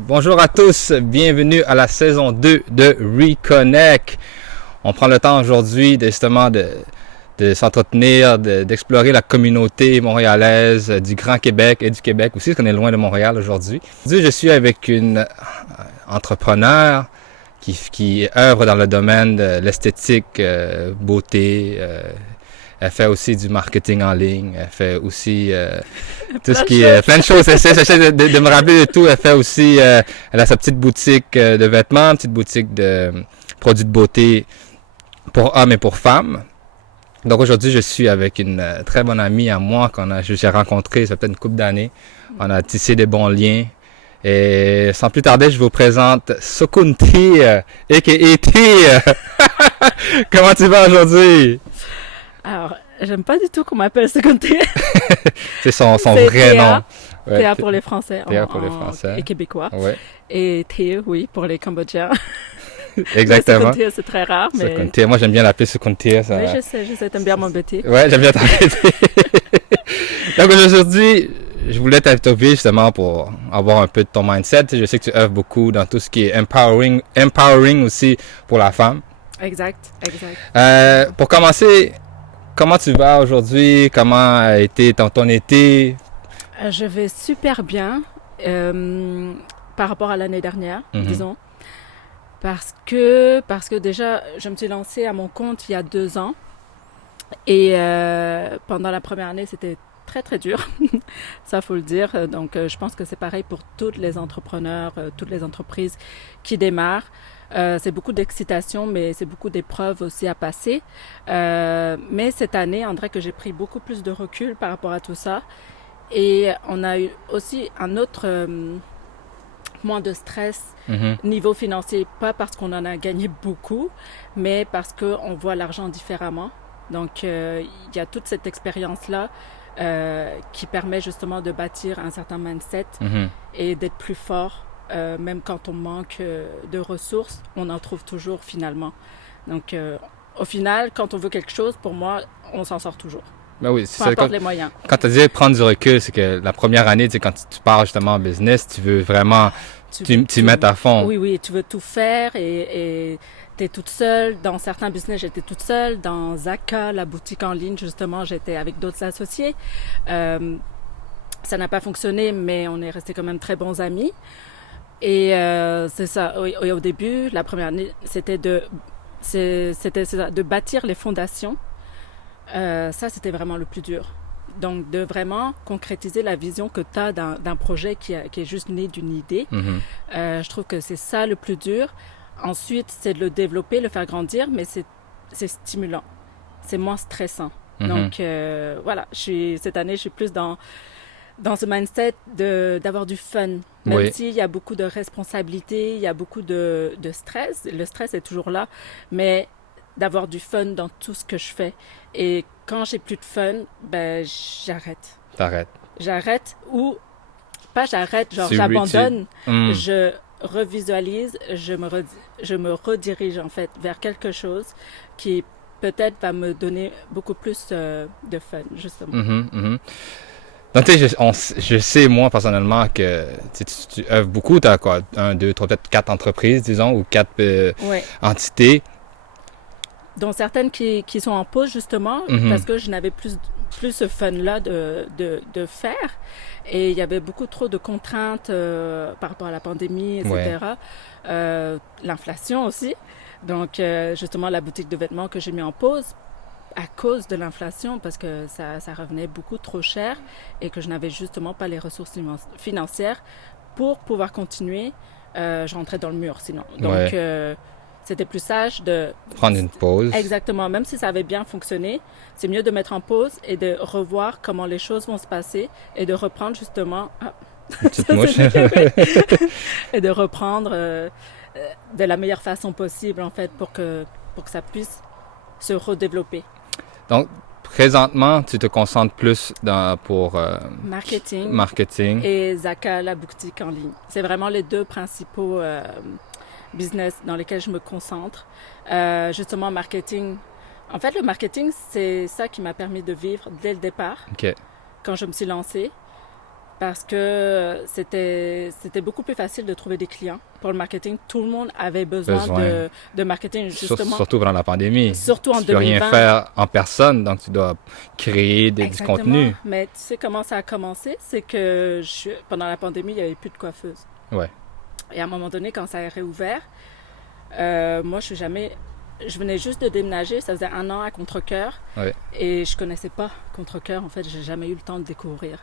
Bonjour à tous, bienvenue à la saison 2 de Reconnect. On prend le temps aujourd'hui de s'entretenir, d'explorer la communauté montréalaise du Grand Québec et du Québec aussi, parce qu'on est loin de Montréal aujourd'hui. Aujourd'hui, je suis avec une entrepreneur qui œuvre dans le domaine de l'esthétique, beauté. Elle fait aussi du marketing en ligne. Elle fait aussi tout ce qui est plein de choses. J'essaie de me rappeler de tout. Elle fait aussi, elle a sa petite boutique de vêtements, une petite boutique de produits de beauté pour hommes et pour femmes. Donc aujourd'hui, je suis avec une très bonne amie à moi j'ai rencontrée, ça fait peut-être une couple d'années. On a tissé des bons liens. Et sans plus tarder, je vous présente Sokunti, a.k.a. T. Comment tu vas aujourd'hui? Alors, j'aime pas du tout qu'on m'appelle Sokunti. C'est son vrai nom. Ouais, Théa pour les Français. Théa pour les Français. Et Québécois. Ouais. Et Thé, oui, pour les Cambodgiens. Exactement. Sokunti, c'est très rare, mais... Sokunti. Moi, j'aime bien l'appeler Sokunti. Ça... Oui, je sais, t'aimes bien m'embêter. Ouais, j'aime bien t'embêter. Donc aujourd'hui, je voulais t'interviewer justement pour avoir un peu de ton mindset. Je sais que tu œuvres beaucoup dans tout ce qui est empowering aussi pour la femme. Exact. Pour commencer, comment tu vas aujourd'hui? Comment a été ton été? Je vais super bien par rapport à l'année dernière, disons. Parce que déjà, je me suis lancée à mon compte il y a 2 ans. Et pendant la première année, c'était très, très dur. Ça, faut le dire. Donc, je pense que c'est pareil pour tous les entrepreneurs, toutes les entreprises qui démarrent. C'est beaucoup d'excitation, mais c'est beaucoup d'épreuves aussi à passer. Mais cette année, on dirait que j'ai pris beaucoup plus de recul par rapport à tout ça. Et on a eu aussi un autre... moins de stress niveau financier, pas parce qu'on en a gagné beaucoup, mais parce qu'on voit l'argent différemment. Donc, il y a toute cette expérience-là qui permet justement de bâtir un certain mindset et d'être plus fort. Même quand on manque de ressources, on en trouve toujours finalement. Donc, au final, quand on veut quelque chose, pour moi, on s'en sort toujours. Ben oui, peu importe les moyens. Quand tu dis prendre du recul, c'est que la première année, tu sais, quand tu pars justement en business, tu veux vraiment t'y mettre à fond. Oui, tu veux tout faire et tu es toute seule. Dans certains business, j'étais toute seule. Dans Zaka, la boutique en ligne, justement, j'étais avec d'autres associés. Ça n'a pas fonctionné, mais on est restés quand même très bons amis. Et c'est ça, au début, la première année, c'était de bâtir les fondations. Ça, c'était vraiment le plus dur. Donc, de vraiment concrétiser la vision que tu as d'un projet qui est juste né d'une idée. Je trouve que c'est ça le plus dur. Ensuite, c'est de le développer, le faire grandir, mais c'est stimulant. C'est moins stressant. Donc, voilà, cette année, je suis plus dans ce mindset d'avoir du fun. Même s'il y a beaucoup de responsabilités, il y a beaucoup de stress. Le stress est toujours là, mais d'avoir du fun dans tout ce que je fais. Et quand j'ai plus de fun, ben j'arrête. J'arrête ou pas j'arrête, genre j'abandonne. Je revisualise, je me redirige en fait vers quelque chose qui peut-être va me donner beaucoup plus de fun, justement. Donc, tu sais, je sais, moi, personnellement, que tu œuvres beaucoup. Tu as quoi? 1, 2, 3, peut-être 4 entreprises, disons, ou 4 entités. Dont certaines qui sont en pause, justement, parce que je n'avais plus ce fun-là de faire. Et il y avait beaucoup trop de contraintes par rapport à la pandémie, etc. L'inflation aussi. Donc, justement, la boutique de vêtements que j'ai mis en pause à cause de l'inflation, parce que ça revenait beaucoup trop cher et que je n'avais justement pas les ressources financières pour pouvoir continuer. Je rentrais dans le mur, sinon. Donc, c'était plus sage de prendre une pause. Exactement. Même si ça avait bien fonctionné, c'est mieux de mettre en pause et de revoir comment les choses vont se passer et de reprendre justement... Une petite mouche. Et de reprendre de la meilleure façon possible, en fait, pour que ça puisse se redévelopper. Donc, présentement, tu te concentres plus pour marketing et Zaka, la boutique en ligne. C'est vraiment les 2 principaux business dans lesquels je me concentre. Justement, marketing. En fait, le marketing, c'est ça qui m'a permis de vivre dès le départ, quand je me suis lancée. parce que c'était beaucoup plus facile de trouver des clients. Pour le marketing, tout le monde avait besoin. De marketing, justement. Surtout pendant la pandémie. Surtout en 2020. Tu peux rien faire en personne, donc tu dois créer du contenu. Mais tu sais comment ça a commencé? C'est que pendant la pandémie, il n'y avait plus de coiffeuses. Ouais. Et à un moment donné, quand ça a réouvert, moi, je venais juste de déménager, ça faisait 1 an à Contrecoeur. Ouais. Et je connaissais pas Contrecoeur, en fait, j'ai jamais eu le temps de découvrir.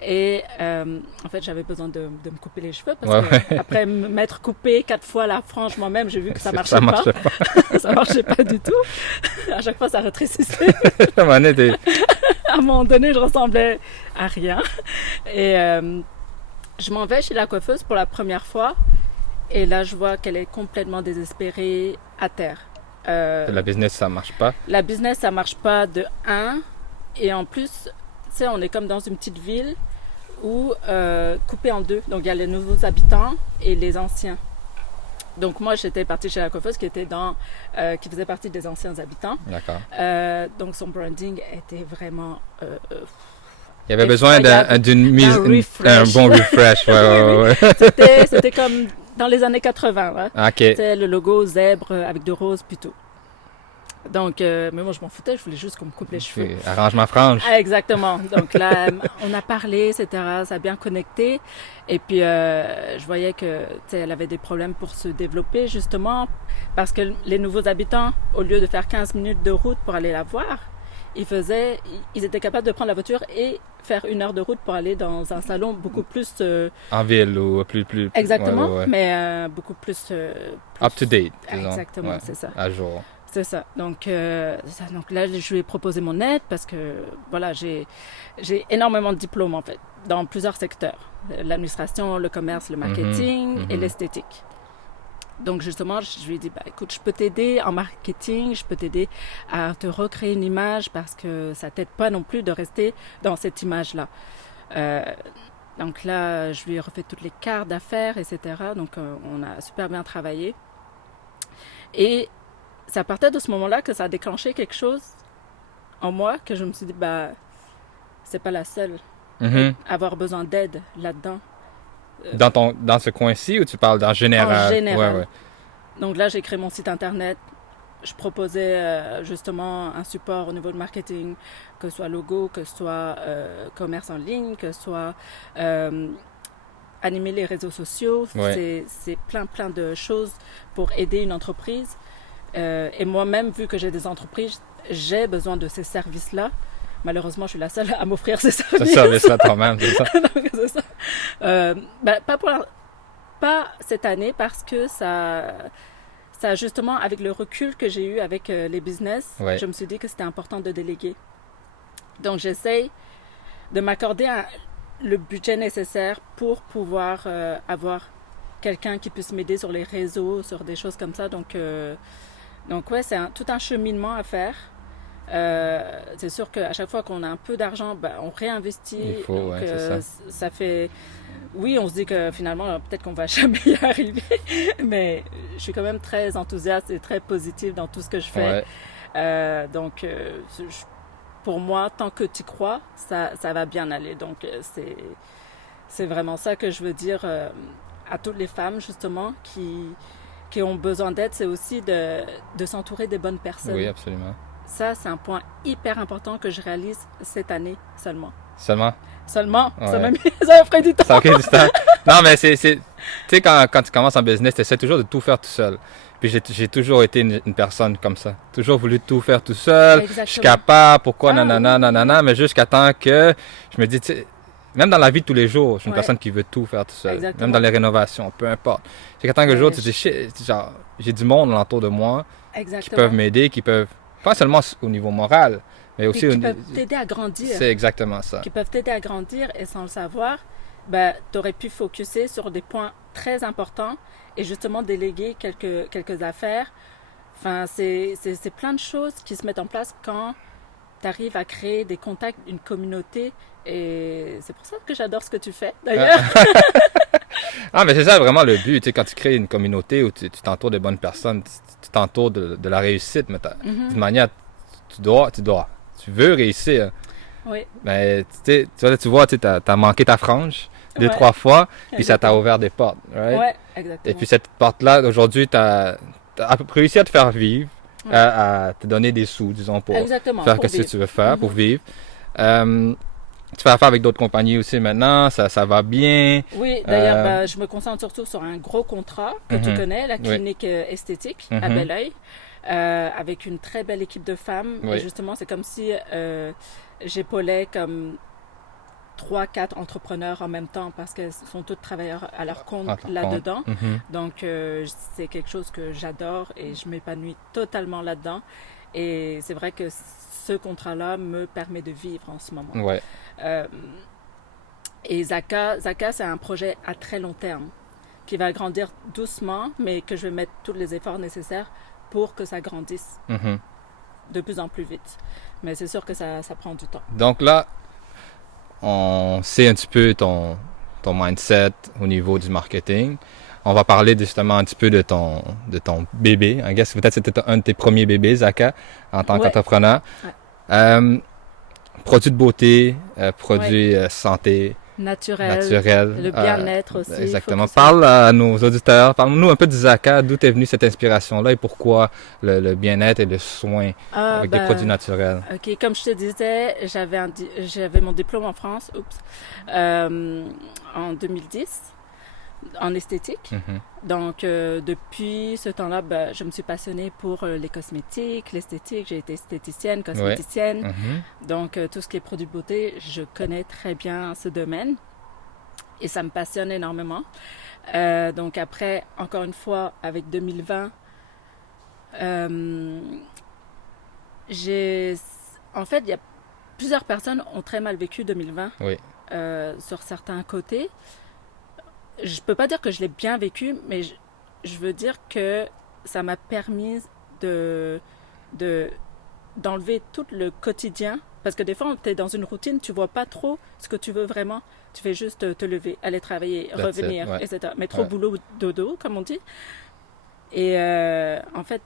Et en fait, j'avais besoin de me couper les cheveux parce que après m'être coupé 4 fois la frange moi-même, j'ai vu que ça marchait pas. Ça marchait pas du tout. À chaque fois, ça rétrécissait. À un moment donné, je ressemblais à rien. Et je m'en vais chez la coiffeuse pour la première fois. Et là, je vois qu'elle est complètement désespérée, à terre. La business, ça marche pas. La business, ça marche pas de 1. Et en plus, tu sais, on est comme dans une petite ville où coupé en 2. Donc, il y a les nouveaux habitants et les anciens. Donc, moi, j'étais partie chez la coiffeuse qui faisait partie des anciens habitants. D'accord. Donc, son branding était vraiment... il y avait besoin d'une mise, un bon refresh. Ouais. C'était comme dans les années 80. Hein. Okay. C'était le logo zèbre avec de rose plutôt. Donc, mais moi, je m'en foutais, je voulais juste qu'on me coupe les cheveux. Arrangement frange. Ah, exactement. Donc là, on a parlé, etc. Ça a bien connecté. Et puis, je voyais que, elle avait des problèmes pour se développer, justement, parce que les nouveaux habitants, au lieu de faire 15 minutes de route pour aller la voir, ils étaient capables de prendre la voiture et faire 1 heure de route pour aller dans un salon beaucoup plus... en ville ou plus... Exactement, ouais. Mais beaucoup plus... up to date, disons. Exactement, c'est ça. À jour. C'est ça. Donc là, je lui ai proposé mon aide parce que, voilà, j'ai énormément de diplômes, en fait, dans plusieurs secteurs. L'administration, le commerce, le marketing et l'esthétique. Donc, justement, je lui ai dit, écoute, je peux t'aider en marketing, je peux t'aider à te recréer une image parce que ça t'aide pas non plus de rester dans cette image-là. Donc là, je lui ai refait toutes les cartes d'affaires, etc. Donc, on a super bien travaillé. Et c'est à partir de ce moment-là que ça a déclenché quelque chose en moi que je me suis dit, c'est pas la seule à avoir besoin d'aide là-dedans. Dans ce coin-ci ou tu parles en général? En général. Ouais. Donc là, j'ai créé mon site internet. Je proposais justement un support au niveau de marketing, que ce soit logo, que ce soit commerce en ligne, que ce soit animer les réseaux sociaux. Ouais. C'est plein de choses pour aider une entreprise. Et moi-même, vu que j'ai des entreprises, j'ai besoin de ces services-là. Malheureusement, je suis la seule à m'offrir ces services. Ce service-là toi-même, c'est ça? Donc, c'est ça. Pas cette année parce que ça justement, avec le recul que j'ai eu avec les business, je me suis dit que c'était important de déléguer. Donc, j'essaye de m'accorder le budget nécessaire pour pouvoir avoir quelqu'un qui puisse m'aider sur les réseaux, sur des choses comme ça. Donc ouais, c'est tout un cheminement à faire. C'est sûr qu'à chaque fois qu'on a un peu d'argent, on réinvestit. Il faut, c'est ça. Ça fait... Oui, on se dit que finalement, peut-être qu'on va jamais y arriver, mais je suis quand même très enthousiaste et très positive dans tout ce que je fais. Ouais. Donc, pour moi, tant que tu crois, ça va bien aller. Donc, c'est vraiment ça que je veux dire à toutes les femmes, justement, qui ont besoin d'aide. C'est aussi de s'entourer des bonnes personnes. Oui, absolument. Ça, c'est un point hyper important que je réalise cette année seulement. Seulement? Ouais. Ça m'a pris du temps. Ça a pris du temps. Non, mais tu sais, quand tu commences en business, tu essaies toujours de tout faire tout seul. Puis j'ai toujours été une personne comme ça. Toujours voulu tout faire tout seul. Exactement. Je suis capable, pourquoi, nanana, mais jusqu'à temps que je me dis, tu sais, même dans la vie de tous les jours, je suis une personne qui veut tout faire tout seul. Exactement. Même dans les rénovations, peu importe. Jusqu'à temps que jour, tu dis, genre, j'ai du monde autour de moi qui peuvent m'aider, qui peuvent, pas seulement au niveau moral, mais aussi qui peuvent t'aider à grandir. C'est exactement ça. Qui peuvent t'aider à grandir et sans le savoir, tu aurais pu focuser sur des points très importants et justement déléguer quelques affaires. Enfin, c'est plein de choses qui se mettent en place quand tu arrives à créer des contacts, une communauté. Et c'est pour ça que j'adore ce que tu fais, d'ailleurs. Ah, mais c'est ça vraiment le but. Tu sais, quand tu crées une communauté où tu t'entoures de bonnes personnes, tu t'entoures de la réussite, mais d'une manière, tu veux réussir. Oui. Ben, tu vois, tu as manqué ta frange deux, Ouais. trois fois, puis ça t'a Exactement. ouvert des portes, right? Ouais, Et exactement. puis cette porte-là, aujourd'hui, tu as à peu près réussi à te faire vivre, Ouais. à te donner des sous, disons, pour Exactement, faire pour ce que vivre. tu veux faire, pour Mhm. vivre. Euh, Tu fais affaire avec d'autres compagnies aussi maintenant, ça va bien. Oui, d'ailleurs, Euh, bah, je me concentre surtout sur un gros contrat que tu mhm, connais, la oui, clinique esthétique à mhm, Belleuil, avec une très belle équipe de femmes. Et oui, justement, c'est comme si j'épaulais comme trois, quatre entrepreneurs en même temps parce qu'elles sont toutes travailleurs à leur compte entre compte. là-dedans. Mhm, Donc, c'est quelque chose que j'adore et je m'épanouis totalement là-dedans. Et c'est vrai que ce contrat-là me permet de vivre en ce moment. ouais. Euh, et Zaka c'est un projet à très long terme qui va grandir doucement, mais que je vais mettre tous les efforts nécessaires pour que ça grandisse Mhm. de plus en plus vite. Mais c'est sûr que ça prend du temps. Donc là, on sait un petit peu ton mindset au niveau du marketing. On va parler justement un petit peu de ton bébé. I guess peut-être c'était un de tes premiers bébés, Zaka, en tant Ouais, qu'entrepreneur. ouais, Euh, Produits de beauté, ouais. produits santé, Naturel, naturel. le bien-être aussi, il faut Exactement. que ça. Parle à nos auditeurs, parle-nous un peu du Zaka, d'où est venue cette inspiration-là et pourquoi le bien-être et le soin Ah, avec des produits ben, naturels. ok, comme je te disais, j'avais mon diplôme en France, en 2010, en esthétique. Mhm. Donc, depuis ce temps-là, ben, je me suis passionnée pour les cosmétiques, l'esthétique. J'ai été esthéticienne, Ouais. cosméticienne. Mhm. Donc, tout ce qui est produits de beauté, je connais très bien ce domaine et ça me passionne énormément. Donc, après, encore une fois, avec 2020, euh, j'ai. En fait, il y a plusieurs personnes ont très mal vécu 2020 Oui. sur certains côtés. Je peux pas dire que je l'ai bien vécu, mais je veux dire que ça m'a permis de, de d'enlever tout le quotidien. Parce que des fois, tu es dans une routine, tu vois pas trop ce que tu veux vraiment. Tu fais juste te lever, aller travailler, That's it. revenir, Ouais. etc. Mais trop Ouais. boulot, dodo, comme on dit. Et en fait,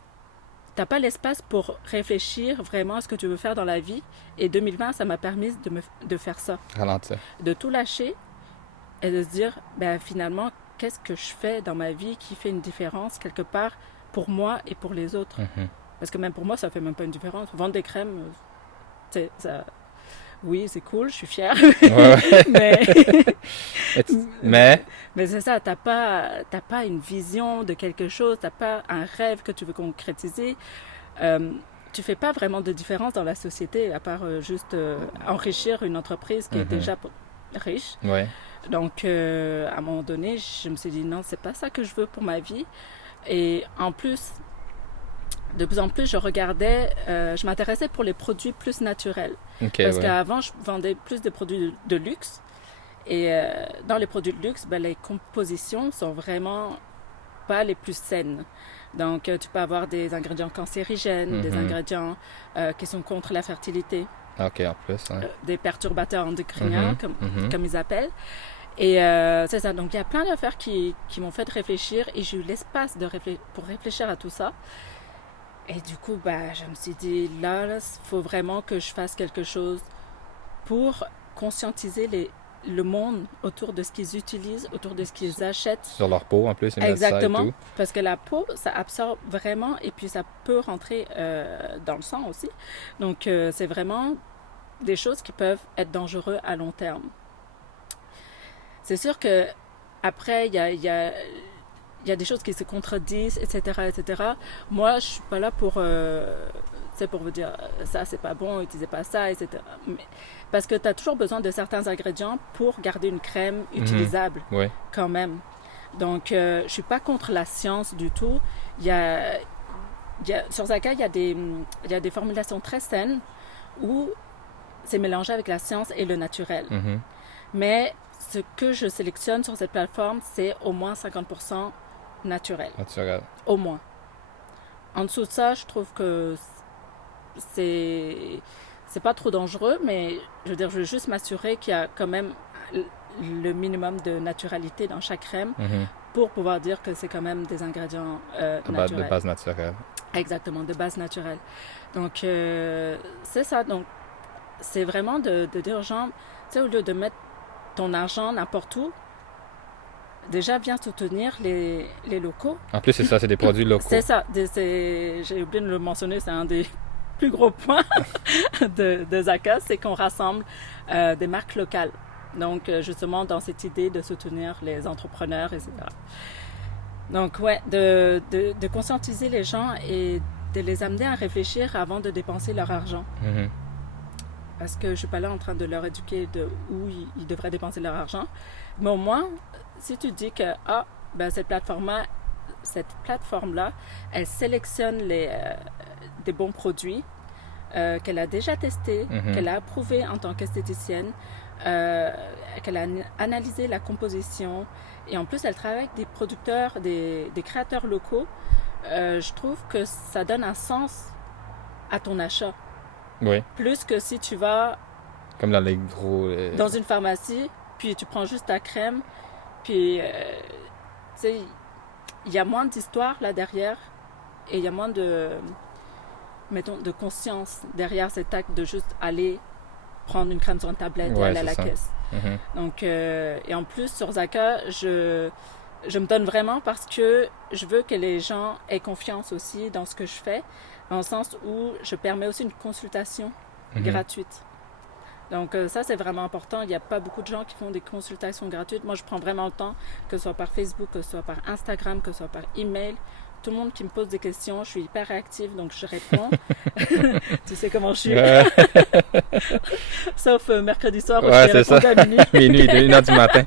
t'as pas l'espace pour réfléchir vraiment à ce que tu veux faire dans la vie. Et 2020, ça m'a permis de faire ça. Ralentir. De tout lâcher et de se dire, ben, finalement, qu'est-ce que je fais dans ma vie qui fait une différence quelque part pour moi et pour les autres. Mhm. Parce que même pour moi, ça fait même pas une différence. Vendre des crèmes, ça, oui, c'est cool, je suis fière. Ouais, ouais. mais Mais, mais c'est ça, t'as pas une vision de quelque chose, t'as pas un rêve que tu veux concrétiser. Euh, tu fais pas vraiment de différence dans la société à part juste enrichir une entreprise qui est mhm. déjà riche. Ouais. Donc, à un moment donné, je me suis dit non, c'est pas ça que je veux pour ma vie. Et en plus, de plus en plus, je m'intéressais pour les produits plus naturels. Ok, Parce ouais. qu'avant, je vendais plus de produits de luxe. Et dans les produits de luxe, ben, les compositions sont vraiment pas les plus saines. Donc, tu peux avoir des ingrédients cancérigènes, des Mhm. ingrédients qui sont contre la fertilité, Ok, en plus, hein. des perturbateurs endocriniens, Mhm. Mhm. comme ils appellent. Et c'est ça. Donc, il y a plein d'affaires qui m'ont fait réfléchir et j'ai eu l'espace pour réfléchir à tout ça. Et du coup, bah, je me suis dit, là, il faut vraiment que je fasse quelque chose pour conscientiser le monde autour de ce qu'ils utilisent, autour de ce qu'ils achètent. Sur leur peau, en plus, ils mettent ça et Exactement. tout. Parce que la peau, ça absorbe vraiment et puis ça peut rentrer dans le sang aussi. Donc, c'est vraiment des choses qui peuvent être dangereuses à long terme. C'est sûr que après, il y a des choses qui se contredisent, etc., etc. Moi, je suis pas là pour vous dire ça c'est pas bon, utilisez pas ça, etc. Parce que tu as toujours besoin de certains ingrédients pour garder une crème Mhm. utilisable Ouais. quand même. Donc, je suis pas contre la science du tout. Il y a, sur Zaka, il y a des formulations très saines où c'est mélangé avec la science et le naturel. Mhm. Mais ce que je sélectionne sur cette plateforme, c'est au moins 50% naturel. Naturel. Au moins. En dessous de ça, je trouve que c'est c'est pas trop dangereux, mais je veux dire, je veux juste m'assurer qu'il y a quand même le minimum de naturalité dans chaque crème Mhm. pour pouvoir dire que c'est quand même des ingrédients De naturels. base naturelle. Exactement, de base naturelle. Donc, c'est ça. Donc, c'est vraiment de dire aux gens, tu sais, au lieu de mettre ton argent n'importe où, déjà viens soutenir les locaux. En plus, c'est ça, c'est des produits locaux. C'est ça, j'ai oublié de le mentionner, c'est un des plus gros points de Zaka, c'est qu'on rassemble des marques locales. Donc, justement, dans cette idée de soutenir les entrepreneurs, etc. Donc, ouais, de conscientiser les gens et de les amener à réfléchir avant de dépenser leur argent. Mm-hmm. Parce que je ne suis pas là en train de leur éduquer de où ils devraient dépenser leur argent. Mais au moins, si tu dis que cette plateforme-là, elle sélectionne des bons produits qu'elle a déjà testés, qu'elle a approuvés en tant qu'esthéticienne, qu'elle a analysé la composition, et en plus elle travaille avec des producteurs, des créateurs locaux. Je trouve que ça donne un sens à ton achat. Oui. Plus que si tu vas comme dans les gros dans une pharmacie, puis tu prends juste ta crème, puis tu sais, il y a moins d'histoire là derrière, et il y a moins de conscience derrière cet acte de juste aller prendre une crème sur une tablette et aller à la caisse. Mm-hmm. Donc, et en plus, sur Zaka, je me donne vraiment parce que je veux que les gens aient confiance aussi dans ce que je fais, dans le sens où je permets aussi une consultation gratuite. Donc, ça, c'est vraiment important. Il n'y a pas beaucoup de gens qui font des consultations gratuites. Moi, je prends vraiment le temps, que ce soit par Facebook, que ce soit par Instagram, que ce soit par email. Tout le monde qui me pose des questions, je suis hyper réactive, donc je réponds. Tu sais comment je suis. Sauf mercredi soir où je réponds à minuit. Minuit, 1h du matin.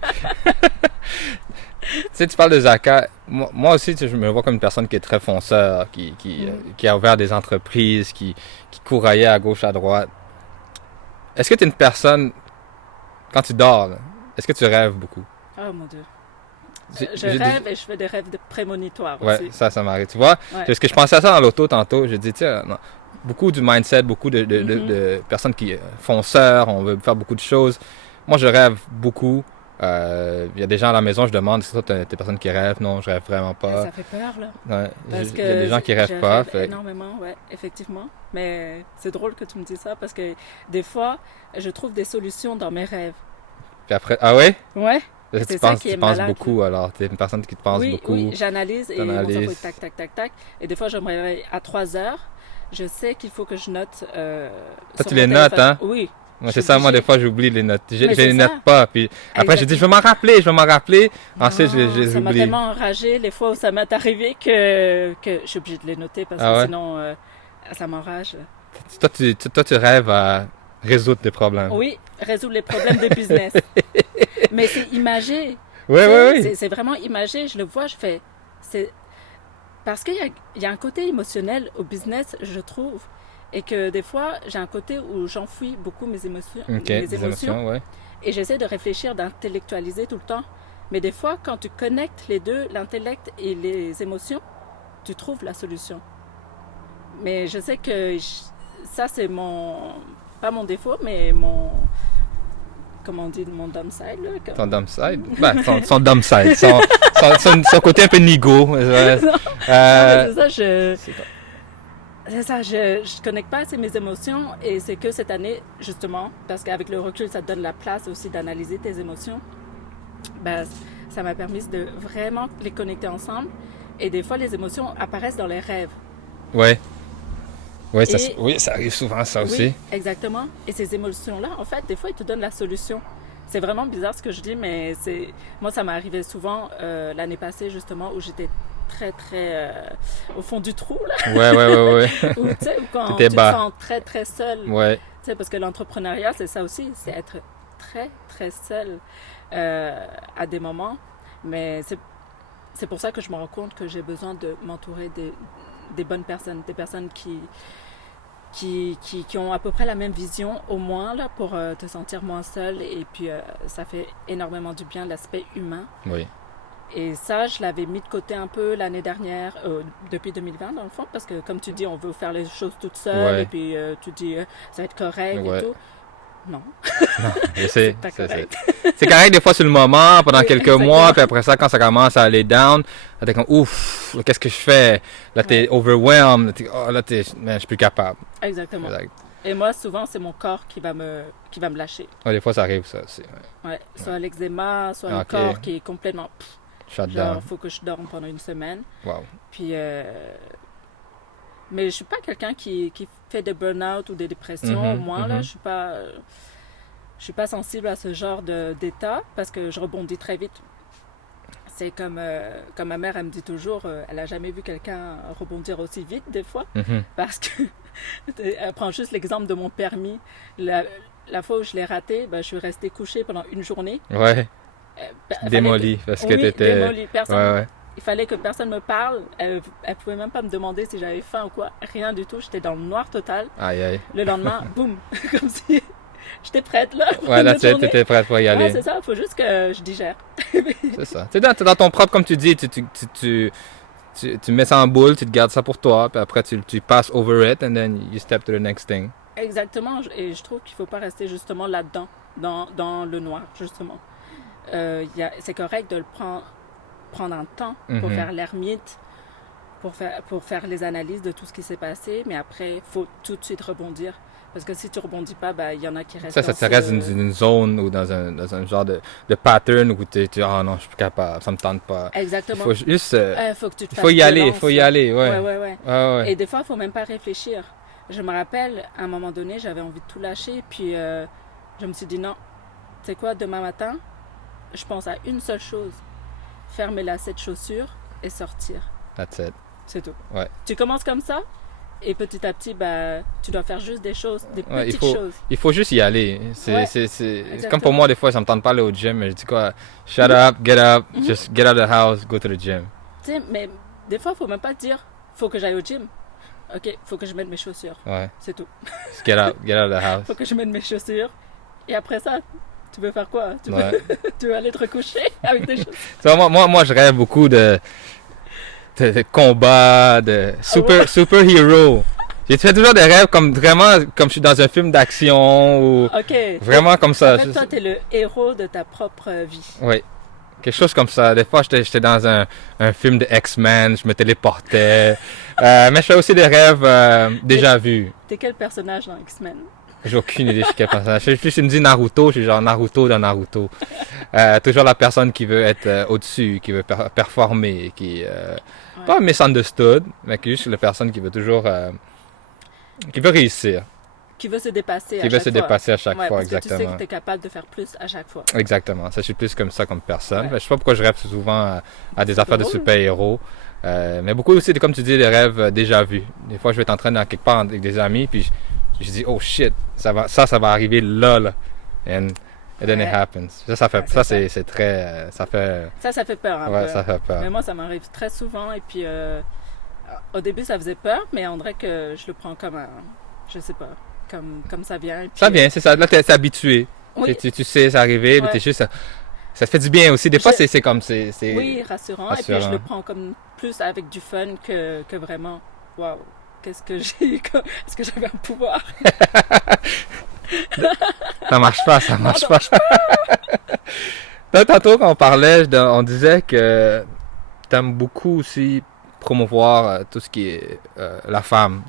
Tu sais, tu parles de Zaka. Moi aussi, je me vois comme une personne qui est très fonceur, qui a ouvert des entreprises, qui court ailleurs à gauche, à droite. Est-ce que tu es une personne, quand tu dors, est-ce que tu rêves beaucoup? Oh mon Dieu. Je rêve et je fais des rêves prémonitoires aussi. Ouais, ça m'arrive. Tu vois, parce que je pensais à ça dans l'auto tantôt. Je dis, tiens, beaucoup du mindset, beaucoup de personnes qui fonceurs, on veut faire beaucoup de choses. Moi, je rêve beaucoup. Il y a des gens à la maison, je demande, c'est toi, t'es personnes qui rêvent? Non, je rêve vraiment pas. Ça fait peur, là. Ouais, il y a des gens qui rêvent pas. Énormément, ouais, effectivement. Mais c'est drôle que tu me dises ça parce que des fois, je trouve des solutions dans mes rêves. Puis après, ah ouais? Ouais. Tu penses beaucoup, alors. Tu es une personne qui te pense beaucoup. Oui, j'analyse et mon cerveau est tac, tac, tac, tac. Et des fois, je me réveille à 3 heures. Je sais qu'il faut que je note. Toi, tu les notes, hein? Oui. Moi, c'est ça, moi, des fois, j'oublie les notes. Je les note pas. Puis après, je dis, je vais m'en rappeler. Ensuite, je les oublie. Ça m'a tellement enragé les fois où ça m'est arrivé que je suis obligée de les noter parce que sinon, ça m'enrage. Toi, tu rêves à résoudre des problèmes. Oui, résoudre les problèmes de business. Mais c'est imagé. Oui. C'est vraiment imagé. Je le vois, je fais. Parce qu'il y a un côté émotionnel au business, je trouve. Et que des fois, j'ai un côté où j'enfouis beaucoup mes émotions. Mes émotions, ouais. Et j'essaie de réfléchir, d'intellectualiser tout le temps. Mais des fois, quand tu connectes les deux, l'intellect et les émotions, tu trouves la solution. Mais je sais que ça, c'est pas mon défaut, mais comment on dit, mon dumb side, là. Ton dumb side? Son dumb side. Son côté un peu nigo. C'est ça, je connecte pas assez mes émotions et c'est que cette année, justement, parce qu'avec le recul, ça te donne la place aussi d'analyser tes émotions, ça m'a permis de vraiment les connecter ensemble et des fois, les émotions apparaissent dans les rêves. Ouais. Oui, ça arrive souvent, ça aussi. Oui, exactement. Et ces émotions-là, en fait, des fois, ils te donnent la solution. C'est vraiment bizarre ce que je dis, mais moi, ça m'est arrivé souvent l'année passée, justement, où j'étais très, très au fond du trou, là. Ouais. Ou, tu sais, quand tu te sens très, très seul. Ouais. Tu sais, parce que l'entrepreneuriat, c'est ça aussi, c'est être très, très seul à des moments. Mais c'est pour ça que je me rends compte que j'ai besoin de m'entourer des bonnes personnes, des personnes qui ont à peu près la même vision, au moins, là, pour te sentir moins seul. Et puis, ça fait énormément du bien, l'aspect humain. Oui. Et ça, je l'avais mis de côté un peu l'année dernière, depuis 2020 dans le fond, parce que comme tu dis, on veut faire les choses toute seule, et puis tu dis, ça va être correct et tout. Non. Non, je sais. C'est correct des fois sur le moment, pendant quelques mois, puis après ça, quand ça commence à aller down, là, t'es comme, ouf, qu'est-ce que je fais? Là, t'es overwhelmed, là, je suis plus capable. Exactement. Et moi, souvent, c'est mon corps qui va me lâcher. Ouais, des fois, ça arrive, ça aussi. Ouais, soit l'eczéma, soit le Ok. corps qui est complètement... Shut Genre, down. faut que je dorme pendant une semaine. Wow. Puis, mais je suis pas quelqu'un qui fait des burn-out ou des dépressions. Mhm, Moi, là, mhm. je suis pas sensible à ce genre d'état parce que je rebondis très vite. C'est comme ma mère, elle me dit toujours, elle a jamais vu quelqu'un rebondir aussi vite des fois. Mhm. Parce que, elle prend juste l'exemple de mon permis. La fois où je l'ai raté, ben, je suis restée couchée pendant une journée. Ouais, Fallait démoli, parce que oui, t'étais... démoli. Personne, Ouais, ouais. Il fallait que personne me parle. Elle pouvait même pas me demander si j'avais faim ou quoi. Rien du tout. J'étais dans le noir total. Aïe, aïe. Le lendemain, boum, comme si j'étais prête là. pour Ouais, une là, autre journée. t'étais prête pour y Ouais, aller. c'est ça. Il faut juste que je digère. C'est ça. Tu sais, dans ton propre, comme tu dis, tu mets ça en boule, tu te gardes ça pour toi, puis après tu passes over it, and then you step to the next thing. Exactement. Et je trouve qu'il faut pas rester justement là-dedans, dans le noir, justement. C'est correct de le prendre un temps pour Mhm. faire l'ermite, pour faire les analyses de tout ce qui s'est passé, mais après, il faut tout de suite rebondir. Parce que si tu rebondis pas, ben, il y en a qui restent Ça dans reste une zone ou dans un genre de pattern où ah non, je suis plus capable, ça me tente pas. Il Exactement. faut juste, Faut que tu te il faut fasses y aller, violence. ouais. Ouais, ouais, ouais. Ouais, ouais. Et des fois, il faut même pas réfléchir. Je me rappelle, à un moment donné, j'avais envie de tout lâcher, puis je me suis dit non, tu sais quoi, demain matin, je pense à une seule chose, faire mes lacets de chaussures et sortir. That's it. C'est tout. Ouais. Tu commences comme ça, et petit à petit, bah, tu dois faire juste des choses, des Ouais, petites choses. Il faut juste y aller. Ouais, C'est comme pour moi, des fois, ça me tente pas aller au gym, mais je dis quoi, shut up, just get out of the house, go to the gym. Tu sais, mais des fois, il faut même pas dire, faut que j'aille au gym. Ok, faut que je mette mes chaussures. Ouais. C'est tout. Just get out of the house. Faut que je mette mes chaussures. Et après ça, tu veux faire quoi? Ouais. Tu veux aller te recoucher avec tes chaussures? Tu vois, moi, je rêve beaucoup de combats, de super-héros. J'ai fait toujours des rêves comme vraiment comme je suis dans un film d'action ou Ok. vraiment comme ça. En fait, toi, t'es le héros de ta propre vie. Oui. Quelque chose comme ça. Des fois, j'étais dans un film de X-Men, je me téléportais. Mais je fais aussi des rêves déjà vus. T'es quel personnage dans X-Men? J'ai aucune idée de quel personnage. Si tu me dis Naruto, je suis genre Naruto dans Naruto. Toujours la personne qui veut être au-dessus, qui veut performer, qui pas misunderstood, mais qui est juste la personne qui veut toujours qui veut réussir, Qui veut se dépasser qui à veut chaque se fois. dépasser à chaque Ouais, fois, parce que tu sais exactement. que t'es capable de faire plus à chaque fois. Exactement. Ça, je suis plus comme ça comme personne. Ouais. Je sais pas pourquoi je rêve souvent à des affaires de drôle. super-héros. Mais beaucoup aussi, comme tu dis, des rêves déjà vus. Des fois, je vais t'entraîner quelque part avec des amis, puis je dis, oh shit, ça va arriver là. And then it Ouais. happens. C'est très, ça fait Ça fait peur un ouais, peu. ça fait peur. Mais moi, ça m'arrive très souvent. Et puis, au début, ça faisait peur, mais on dirait que je le prends comme un... Je sais pas, comme ça vient. Et puis, Ça vient, c'est ça. Là, t'es habitué. Oui, Tu sais, c'est arrivé, mais Ouais. t'es juste. Ça te fait du bien aussi. Des fois, c'est comme. oui, rassurant. Et puis, je rassurant. le prends comme plus avec du fun que vraiment, waouh, qu'est-ce que j'ai... Est-ce que j'avais un pouvoir? Ça marche pas, ça marche pas. Là, tantôt, quand on parlait, on disait que t'aimes beaucoup aussi promouvoir tout ce qui est la femme,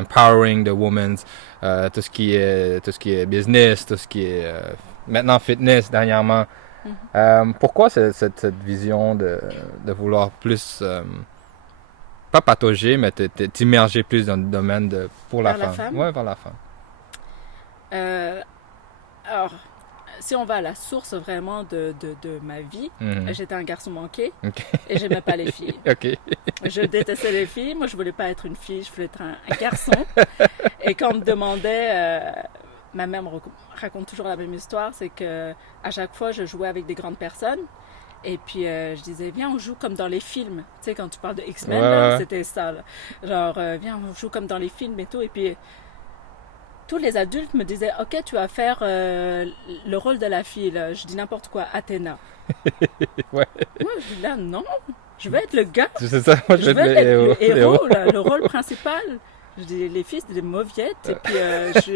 empowering the women, tout ce qui est business, tout ce qui est maintenant fitness dernièrement. Pourquoi cette vision de vouloir plus pas patauger, mais t'immerger plus dans le domaine pour la Vers la femme? femme? Ouais, vers la femme. Alors, si on va à la source vraiment de ma vie, Mhm. j'étais un garçon manqué Ok. et j'aimais pas les filles. Ok. Je détestais les filles. Moi, je voulais pas être une fille, je voulais être un garçon. Et quand on me demandait, ma mère me raconte toujours la même histoire, c'est que à chaque fois, je jouais avec des grandes personnes. Et puis, je disais, viens, on joue comme dans les films. Tu sais, quand tu parles de X-Men, Ouais, là, ouais. c'était ça. Là. Genre, viens, on joue comme dans les films et tout. Et puis, tous les adultes me disaient, OK, tu vas faire le rôle de la fille. Là. Je dis n'importe quoi, Athéna. Ouais. Moi, je dis là, non, je veux être le gars. C'est ça, moi Je veux vais être le héros, là, le rôle principal. Je dis, les filles, c'est des mauviettes. Et puis,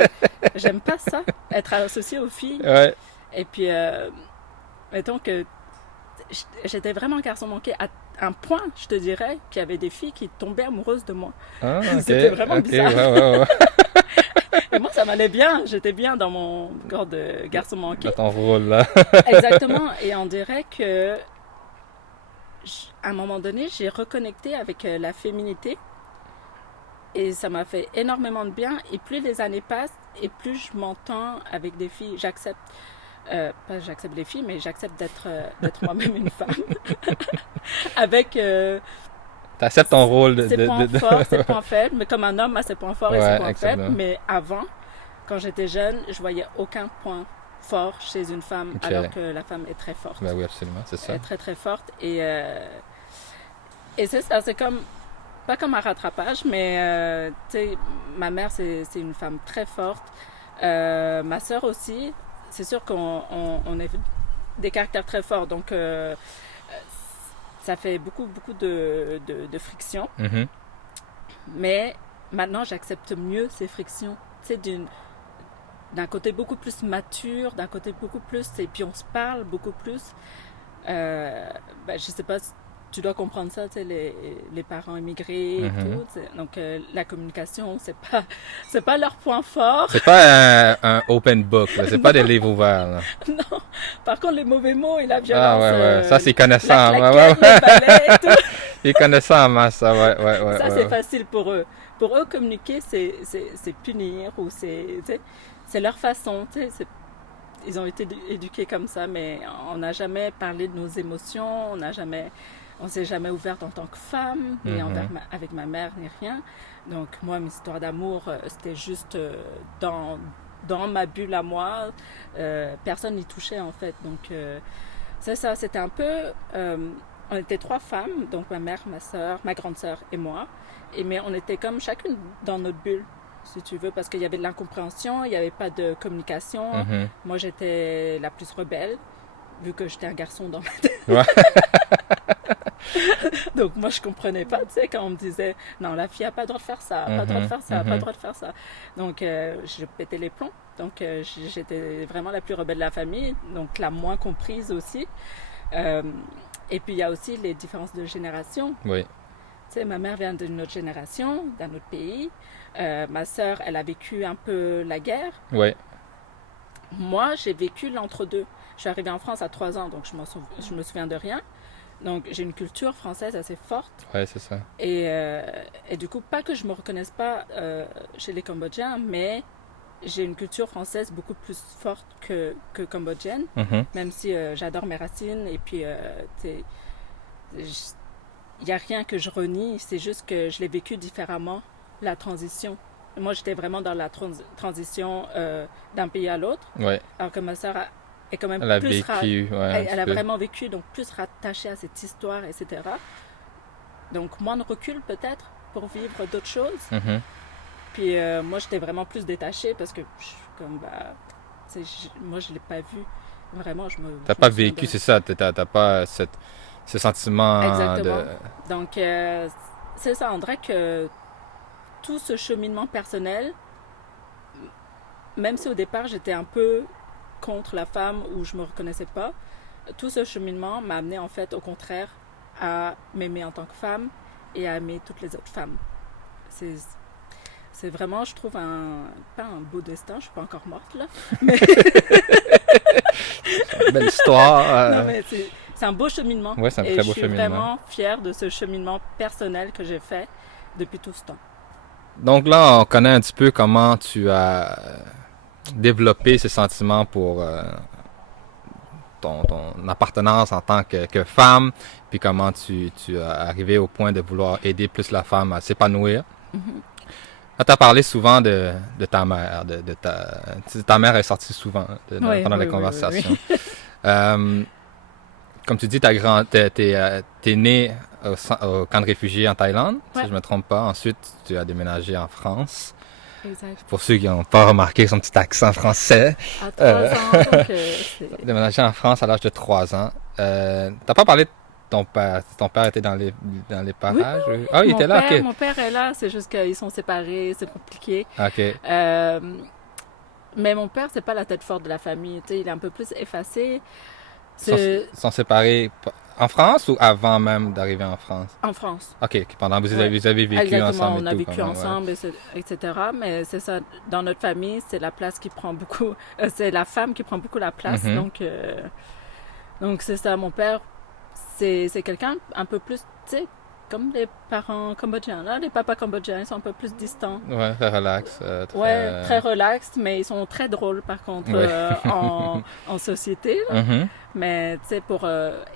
j'aime pas ça, être associée aux filles. Ouais. Et puis, mettons que j'étais vraiment un garçon manqué à un point, je te dirais, qu'il y avait des filles qui tombaient amoureuses de moi. Ah, ok. C'était vraiment Ok, bizarre. ouais. Et moi, ça m'allait bien. J'étais bien dans mon corps de garçon manqué. Dans ton rôle, là. Exactement. Et on dirait que, à un moment donné, j'ai reconnecté avec la féminité. Et ça m'a fait énormément de bien. Et plus les années passent, et plus je m'entends avec des filles. J'accepte, pas j'accepte les filles, mais j'accepte d'être moi-même une femme. Avec T'acceptes ton rôle ses points forts, ses points faibles. Mais comme un homme a ses points forts et ses points faibles. Mais avant, quand j'étais jeune, je voyais aucun point fort chez une femme, alors que la femme est très forte. Ben oui, absolument, c'est ça. Elle est très, très forte. Et c'est ça, c'est comme... Pas comme un rattrapage, mais tu sais, ma mère, c'est une femme très forte. Ma sœur aussi. C'est sûr qu'on est des caractères très forts, donc ça fait beaucoup de friction. Mm-hmm. Mais maintenant, j'accepte mieux ces frictions. Tu sais, d'un côté beaucoup plus mature, d'un côté beaucoup plus... Et puis on se parle beaucoup plus. Je sais pas... Tu dois comprendre ça, tu sais, les parents immigrés et tout. Donc, la communication, c'est pas leur point fort. C'est pas un open book, là. C'est pas des livres ouverts, là. Non. Par contre, les mauvais mots et la violence. Ah, ouais. Ça, c'est connaissant. La claquette, le balai et tout. Ils connaissent ça en masse, ça, ouais. Ça, c'est facile pour eux. Pour eux, communiquer, c'est punir ou c'est leur façon, tu sais. Ils ont été éduqués comme ça, mais on n'a jamais parlé de nos émotions, on s'est jamais ouverte en tant que femme, ni avec ma mère, ni rien. Donc, moi, mes histoires d'amour, c'était juste dans ma bulle à moi. Personne n'y touchait, en fait. Donc, c'est ça, c'était un peu... on était 3 femmes, donc ma mère, ma soeur, ma grande sœur et moi. Mais on était comme chacune dans notre bulle, si tu veux, parce qu'il y avait de l'incompréhension, il n'y avait pas de communication. Moi, j'étais la plus rebelle, vu que j'étais un garçon dans ma tête. Ouais. Donc moi je comprenais pas, tu sais, quand on me disait non, la fille a pas le droit de faire ça, pas le droit de faire ça, pas le droit de faire ça. Donc je pétais les plombs. Donc j'étais vraiment la plus rebelle de la famille, donc la moins comprise aussi. Et puis il y a aussi les différences de génération. Oui. Tu sais, ma mère vient d'une autre génération, d'un autre pays. Ma sœur, elle a vécu un peu la guerre. Oui. Moi, j'ai vécu l'entre-deux. Je suis arrivée en France à 3 ans, donc je me souviens de rien. Donc, j'ai une culture française assez forte. Oui, c'est ça. Et du coup, pas que je me reconnaisse pas chez les Cambodgiens, mais j'ai une culture française beaucoup plus forte que cambodgienne, même si j'adore mes racines. Et puis, il n'y a rien que je renie, c'est juste que je l'ai vécu différemment, la transition. Moi, j'étais vraiment dans la transition d'un pays à l'autre, alors que ma sœur est quand même elle a plus vécu, elle a vraiment vécu, donc plus rattachée à cette histoire, etc. Donc moins de recul peut-être pour vivre d'autres choses. Puis moi j'étais vraiment plus détachée parce que moi je l'ai pas vu vraiment. T'as pas vécu, c'est ça. T'as pas ce sentiment. Exactement. Donc c'est ça. On dirait que tout ce cheminement personnel, même si au départ j'étais un peu contre la femme où je me reconnaissais pas, tout ce cheminement m'a amené en fait au contraire à m'aimer en tant que femme et à aimer toutes les autres femmes. C'est vraiment, je trouve, pas un beau destin, je suis pas encore morte là, mais c'est une belle histoire. Non, mais c'est un beau cheminement. Ouais, c'est un très beau cheminement. Je suis vraiment fière de ce cheminement personnel que j'ai fait depuis tout ce temps. Donc là, on connaît un petit peu comment tu as développé ce sentiment pour ton appartenance en tant que femme, puis comment tu es arrivé au point de vouloir aider plus la femme à s'épanouir. Là, tu as parlé souvent de ta mère, ta mère est sortie souvent pendant les conversations. Oui. Comme tu dis, t'es né au camp de réfugiés en Thaïlande, si je ne me trompe pas. Ensuite, tu as déménagé en France. Exact. Pour ceux qui n'ont pas remarqué son petit accent français. À 3 ans, donc déménagé en France à l'âge de 3 ans. T'as pas parlé de ton père. Ton père était dans les parages? Oui. Ah, il était là? Okay. Mon père est là, c'est juste qu'ils sont séparés, c'est compliqué. OK. Mais mon père, c'est pas la tête forte de la famille. Tu sais, il est un peu plus effacé. Ils sont séparés En France ou avant même d'arriver en France? En France. OK, pendant vous avez vécu Exactement, ensemble on et a tout. vécu Comment, ensemble, etc. Mais c'est ça, dans notre famille, c'est la place qui prend beaucoup, c'est la femme qui prend beaucoup la place. Mhm. Donc c'est ça, mon père, c'est quelqu'un un peu plus, tu sais, comme les parents cambodgiens. Là, les papas cambodgiens, ils sont un peu plus distants. Ouais, très relax. Très... Ouais, très relax, mais ils sont très drôles par contre Ouais. en société. Là. Mhm. Mais tu sais, pour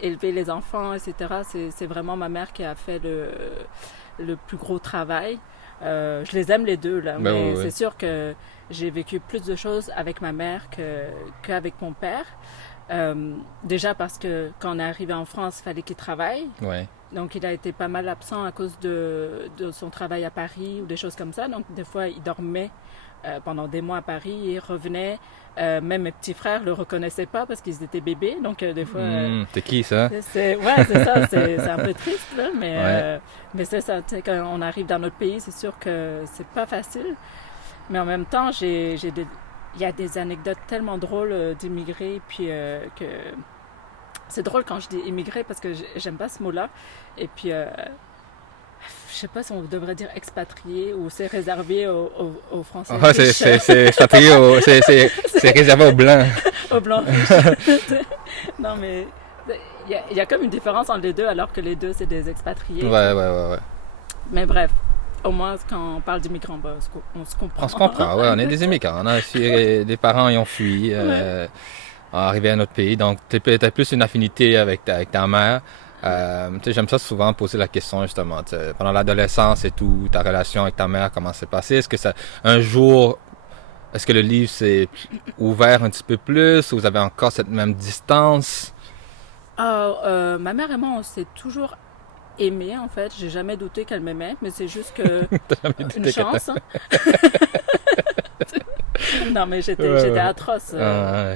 élever les enfants, etc., c'est vraiment ma mère qui a fait le plus gros travail. Je les aime les deux, là, Ben mais oui, oui. c'est sûr que j'ai vécu plus de choses avec ma mère qu'avec mon père. Déjà parce que quand on est arrivé en France, il fallait qu'il travaille. Ouais. Donc, il a été pas mal absent à cause de son travail à Paris ou des choses comme ça. Donc, des fois, il dormait pendant des mois à Paris et revenait. Même mes petits frères le reconnaissaient pas parce qu'ils étaient bébés. Donc, des fois, T'es qui, ça? c'est ça. C'est un peu triste, là, Ouais. mais c'est ça. Tu sais, quand on arrive dans notre pays, c'est sûr que c'est pas facile. Mais en même temps, il y a des anecdotes tellement drôles d'immigrés, puis que c'est drôle quand je dis immigré parce que j'aime pas ce mot-là. Et puis, je sais pas si on devrait dire expatrié ou c'est réservé aux Français Ah, riches, c'est réservé aux Blancs. aux Blancs riches. Non, mais il y a comme une différence entre les deux alors que les deux, c'est des expatriés. Ouais. Mais bref, au moins, quand on parle d'immigrants, bah, on se comprend. On se comprend, ouais, on est des immigrants. On a fui, des parents ils ont fui, arrivé à notre pays. Donc, t'as plus une affinité avec ta mère. Tu sais, j'aime ça souvent poser la question, justement, tu sais, pendant l'adolescence et tout, ta relation avec ta mère, comment s'est passé? Est-ce que un jour, est-ce que le livre s'est ouvert un petit peu plus ou vous avez encore cette même distance? Ma mère et moi, on s'est toujours aimés, en fait. J'ai jamais douté qu'elle m'aimait, mais c'est juste que T'as jamais une douté que chance. Hein. Non, mais j'étais Ouais. atroce. Ah,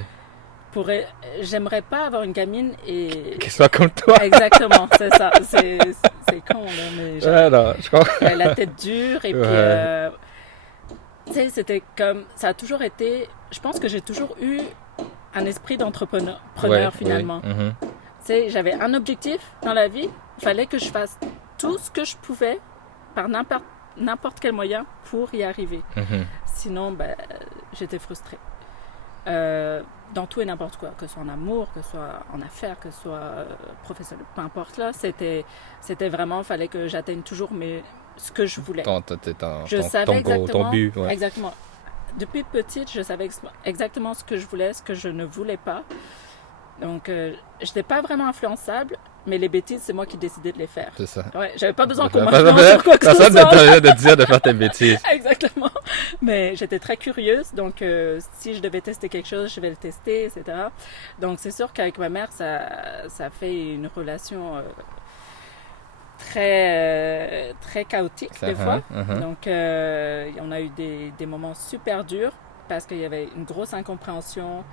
ouais. J'aimerais pas avoir une gamine et... Qu'il soit comme toi. Exactement, c'est ça. C'est con, là, mais Ouais, non, je crois. elle a la tête dure et puis... Ouais. tu sais, c'était comme... Ça a toujours été... Je pense que j'ai toujours eu un esprit d'entrepreneur finalement. Oui. Mhm. Tu sais, j'avais un objectif dans la vie. Il fallait que je fasse tout ce que je pouvais par n'importe quel moyen pour y arriver. Mhm. Sinon, ben, j'étais frustrée. Dans tout et n'importe quoi, que ce soit en amour, que ce soit en affaires, que ce soit professionnel, peu importe là, c'était vraiment, il fallait que j'atteigne toujours ce que je voulais. Je savais ton but. Ouais. Exactement. Depuis petite, je savais exactement ce que je voulais, ce que je ne voulais pas. Donc, je n'étais pas vraiment influençable, mais les bêtises, c'est moi qui décidais de les faire. C'est ça. Ouais, j'avais pas besoin qu'on m'influence sur quoi que ce soit. Personne de dire de faire tes bêtises. Exactement. Mais j'étais très curieuse, donc si je devais tester quelque chose, je vais le tester, etc. Donc, c'est sûr qu'avec ma mère, ça fait une relation très chaotique des fois. Donc, on a eu des moments super durs parce qu'il y avait une grosse incompréhension.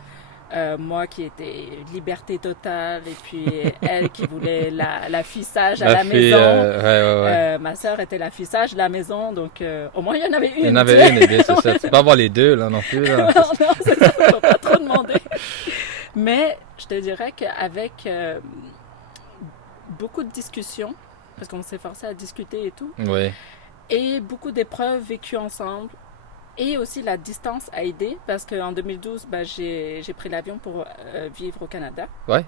Moi qui étais liberté totale et puis elle qui voulait l'affichage à la maison. Ma sœur était l'affichage de la maison, donc au moins il y en avait une. Il y en avait une idée, c'est ça. Tu peux pas avoir les deux là non plus. Là. Non, c'est ça, faut pas trop demander. Mais je te dirais qu'avec beaucoup de discussions, parce qu'on s'est forcé à discuter et tout, Oui. et beaucoup d'épreuves vécues ensemble, et aussi la distance a aidé parce qu'en 2012, j'ai pris l'avion pour vivre au Canada. Ouais.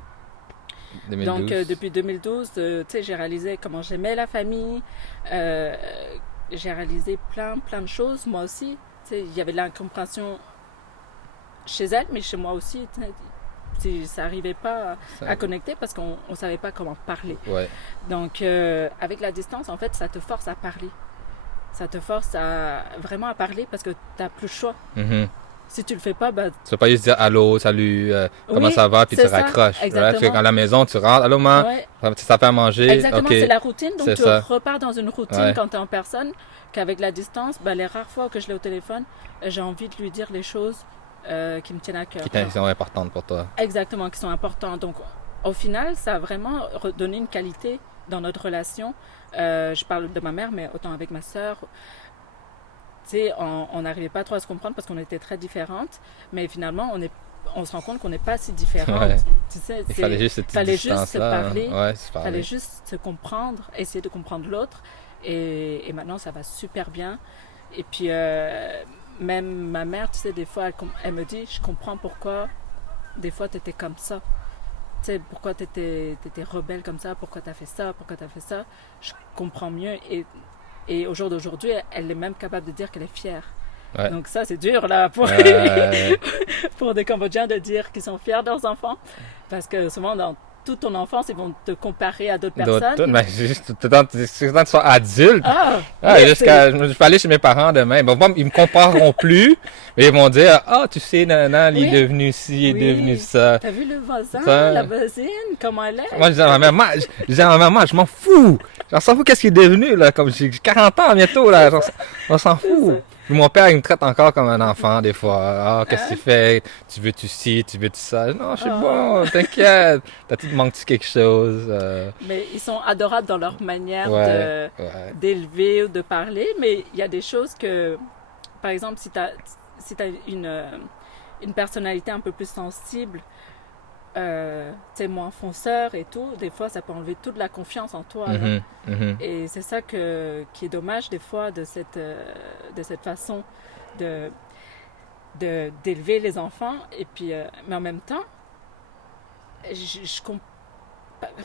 2012. Donc depuis 2012, tu sais, j'ai réalisé comment j'aimais la famille. J'ai réalisé plein de choses. Moi aussi, tu sais, il y avait de l'incompréhension chez elle, mais chez moi aussi. Ça n'arrivait pas à connecter parce qu'on ne savait pas comment parler. Ouais. Donc avec la distance, en fait, ça te force à parler. Ça te force vraiment à parler parce que tu n'as plus le choix. Mm-hmm. Si tu le fais pas, bah... Tu vas pas juste dire allô, salut, comment ça va, puis tu raccroches. Exactement. Parce que quand à la maison, tu rentres, allô, maman, ça fait à manger. Exactement, okay. C'est la routine. Donc tu repars dans une routine quand tu es en personne, qu'avec la distance, les rares fois que je l'ai au téléphone, j'ai envie de lui dire les choses qui me tiennent à cœur. Qui sont importantes pour toi. Exactement, qui sont importantes. Donc au final, ça a vraiment redonné une qualité dans notre relation. Je parle de ma mère, mais autant avec ma sœur. Tu sais, on n'arrivait pas trop à se comprendre parce qu'on était très différentes. Mais finalement, on est on se rend compte qu'on n'est pas si différentes. Ouais. Tu sais, Il fallait juste cette petite fallait juste se distance-là. parler, Ouais, se parler. fallait juste se comprendre, essayer de comprendre l'autre. Et maintenant, ça va super bien. Et puis, même ma mère, tu sais, des fois, elle me dit, je comprends pourquoi, des fois, tu étais comme ça. Tu sais, pourquoi tu étais rebelle comme ça, pourquoi tu as fait ça, pourquoi tu as fait ça. Je comprends mieux. Et au jour d'aujourd'hui, elle est même capable de dire qu'elle est fière. Ouais. Donc ça, c'est dur là pour, Euh, pour des Cambodgiens de dire qu'ils sont fiers de leurs enfants. Parce que souvent, dans toute ton enfance, ils vont te comparer à d'autres personnes. mais juste quand tu sois adulte. Ah, Ah, oui, jusqu'à, je vais aller chez mes parents demain. Bon, ils me comprendront plus, mais ils vont dire, ah, tu sais, nan, il Oui. est devenu ci, il est Oui. devenu ça. T'as vu le voisin, Ça- la voisine, comment elle est? Moi, je disais à ma maman, je m'en fous. J'en s'en fous qu'est-ce qu'il est devenu, là. Comme j'ai 40 ans bientôt, là. On s'en fout. Puis mon père, il me traite encore comme un enfant, des fois. Ah, qu'est-ce que tu fais? Tu veux-tu ci, tu veux-tu ça? Non, je suis bon, t'inquiète. T'as-tu manques-tu quelque chose? Mais ils sont adorables dans leur manière Ouais. d'élever ou de parler. Mais il y a des choses que, par exemple, si t'as une personnalité un peu plus sensible, tu sais, moins fonceur et tout, des fois, ça peut enlever toute la confiance en toi. là. Et c'est ça qui est dommage des fois de cette façon d'élever les enfants. Et puis, mais en même temps,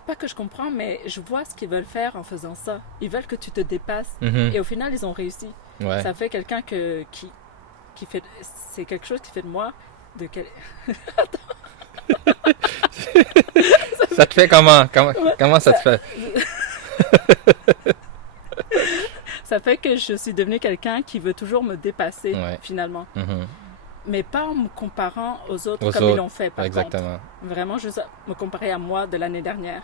pas que je comprends, mais je vois ce qu'ils veulent faire en faisant ça. Ils veulent que tu te dépasses. Et au final, ils ont réussi. Ouais. Ça fait quelqu'un qui fait... C'est quelque chose qui fait de moi... Ça te fait comment? Comment ça te fait? Ça fait que je suis devenue quelqu'un qui veut toujours me dépasser, Ouais. finalement. Mhm. Mais pas en me comparant aux autres Aux comme autres, ils l'ont fait, par Exactement. contre. Vraiment, juste me comparer à moi de l'année dernière.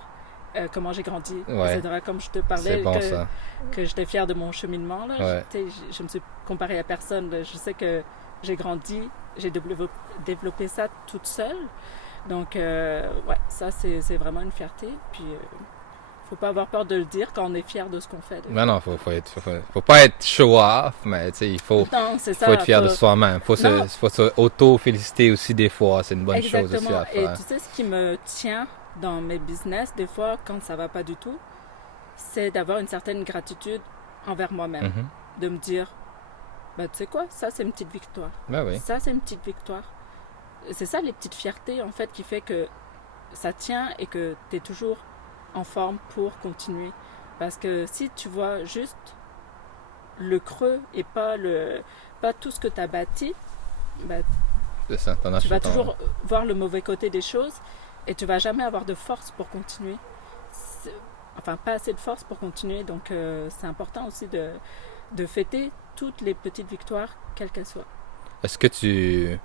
Comment j'ai grandi, Ouais. etc. Comme je te parlais, C'est bon, ça. que j'étais fière de mon cheminement. Là. Ouais. Je me suis comparée à personne. Là. Je sais que j'ai grandi, j'ai développé ça toute seule. Donc, ouais, ça, c'est vraiment une fierté. Puis, faut pas avoir peur de le dire quand on est fier de ce qu'on fait. Mais non, faut pas être show-off, mais tu sais, il faut Non, c'est ça. être fier de soi-même. Faut Non. se auto-féliciter aussi des fois. C'est une bonne chose aussi Exactement. à faire. Et tu sais, ce qui me tient dans mes business, des fois, quand ça va pas du tout, c'est d'avoir une certaine gratitude envers moi-même. Mhm. De me dire, bah, tu sais quoi, ça, c'est une petite victoire. Ben oui. Ça, c'est une petite victoire. C'est ça, les petites fiertés, en fait, qui fait que ça tient et que tu es toujours en forme pour continuer. Parce que si tu vois juste le creux et pas tout ce que tu as bâti, bah, C'est ça. T'en as tu vas tout toujours voir le mauvais côté des choses et tu vas jamais avoir de force pour continuer. Enfin, pas assez de force pour continuer. Donc, c'est important aussi de fêter toutes les petites victoires, quelles qu'elles soient. Est-ce que tu...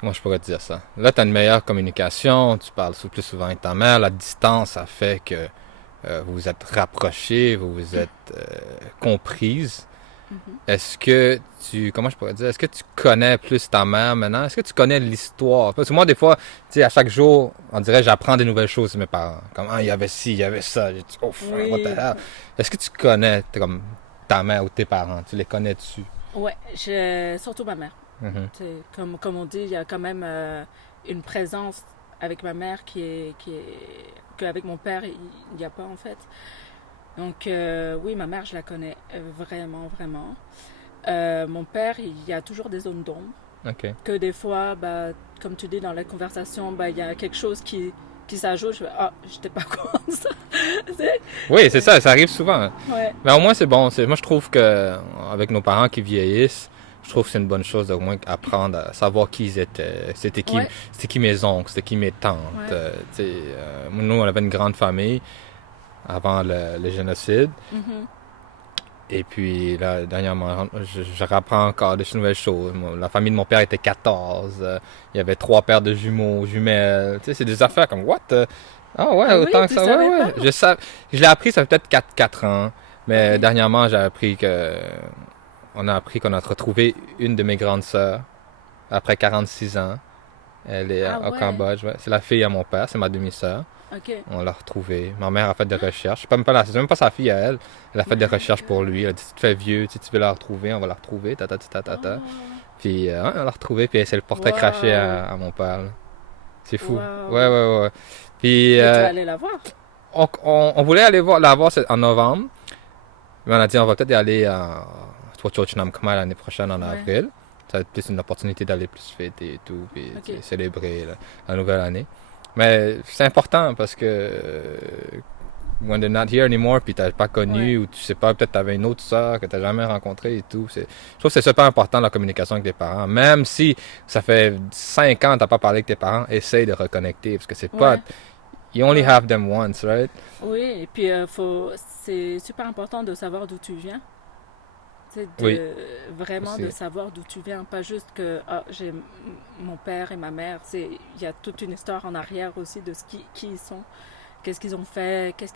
Comment je pourrais te dire ça? Là, tu as une meilleure communication, tu parles plus souvent avec ta mère, la distance, ça fait que vous vous êtes rapprochés, vous vous êtes comprises. Est-ce que comment je pourrais dire, est-ce que tu connais plus ta mère maintenant? Est-ce que tu connais l'histoire? Parce que moi, des fois, tu sais, à chaque jour, on dirait, j'apprends des nouvelles choses de mes parents. Comme, ah, il y avait ci, il y avait ça. J'ai dit, oh, Oui. what the hell? Est-ce que tu connais comme ta mère ou tes parents? Tu les connais-tu? Ouais, surtout ma mère. Mhm. Comme on dit, il y a quand même une présence avec ma mère qu'avec mon père, il n'y a pas en fait. Donc oui, ma mère, je la connais vraiment, vraiment. Mon père, il y a toujours des zones d'ombre. OK. Que des fois, bah, comme tu dis dans la conversation, bah, il y a quelque chose qui s'ajoute. Je fais, ah, j'étais pas contre ça. Oui, c'est ça arrive souvent. Ouais. Mais au moins, c'est bon. Moi, je trouve que avec nos parents qui vieillissent, je trouve que c'est une bonne chose d'au moins apprendre à savoir qui ils étaient. C'était qui mes oncles, c'était qui mes tantes. Ouais. Nous, on avait une grande famille avant le génocide. Mm-hmm. Et puis, là, dernièrement, je rapprends encore de nouvelles choses. La famille de mon père était 14. Il y avait 3 paires de jumelles. Tu sais, c'est des affaires comme, what? Ah ouais, Ah oui, autant que tu ça. savais Ouais. Je l'ai appris, ça fait peut-être 4 ans. Mais dernièrement, on a appris qu'on a retrouvé une de mes grandes sœurs après 46 ans. Elle est au Cambodge. Ouais. C'est la fille à mon père, c'est ma demi-sœur. Okay. On l'a retrouvée. Ma mère a fait des recherches. C'est même pas sa fille à elle. Elle a fait des recherches pour lui. Elle a dit, tu te fais vieux, si tu veux la retrouver, on va la retrouver. Ta. Oh. Puis on l'a retrouvé, puis c'est le portrait craché à mon père. Là. C'est fou. Wow. Ouais. Puis, Mais tu vas aller la voir? On voulait aller la voir en novembre, mais on a dit on va peut-être y aller à Chochnam Khmer l'année prochaine en avril. Ça va être plus une opportunité d'aller plus fêter et tout, puis célébrer la nouvelle année. Mais c'est important parce que when they're not here anymore, puis t'as pas connu, ou tu sais pas, peut-être t'avais une autre sœur que t'as jamais rencontrée et tout. Je trouve que c'est super important la communication avec tes parents. Même si ça fait 5 ans que t'as pas parlé avec tes parents, essaye de reconnecter parce que c'est pas... You only have them once, right? Oui, et puis c'est super important de savoir d'où tu viens. Vraiment de savoir d'où tu viens, pas juste que j'ai mon père et ma mère. Il y a toute une histoire en arrière aussi de qui ils sont, qu'est-ce qu'ils ont fait, je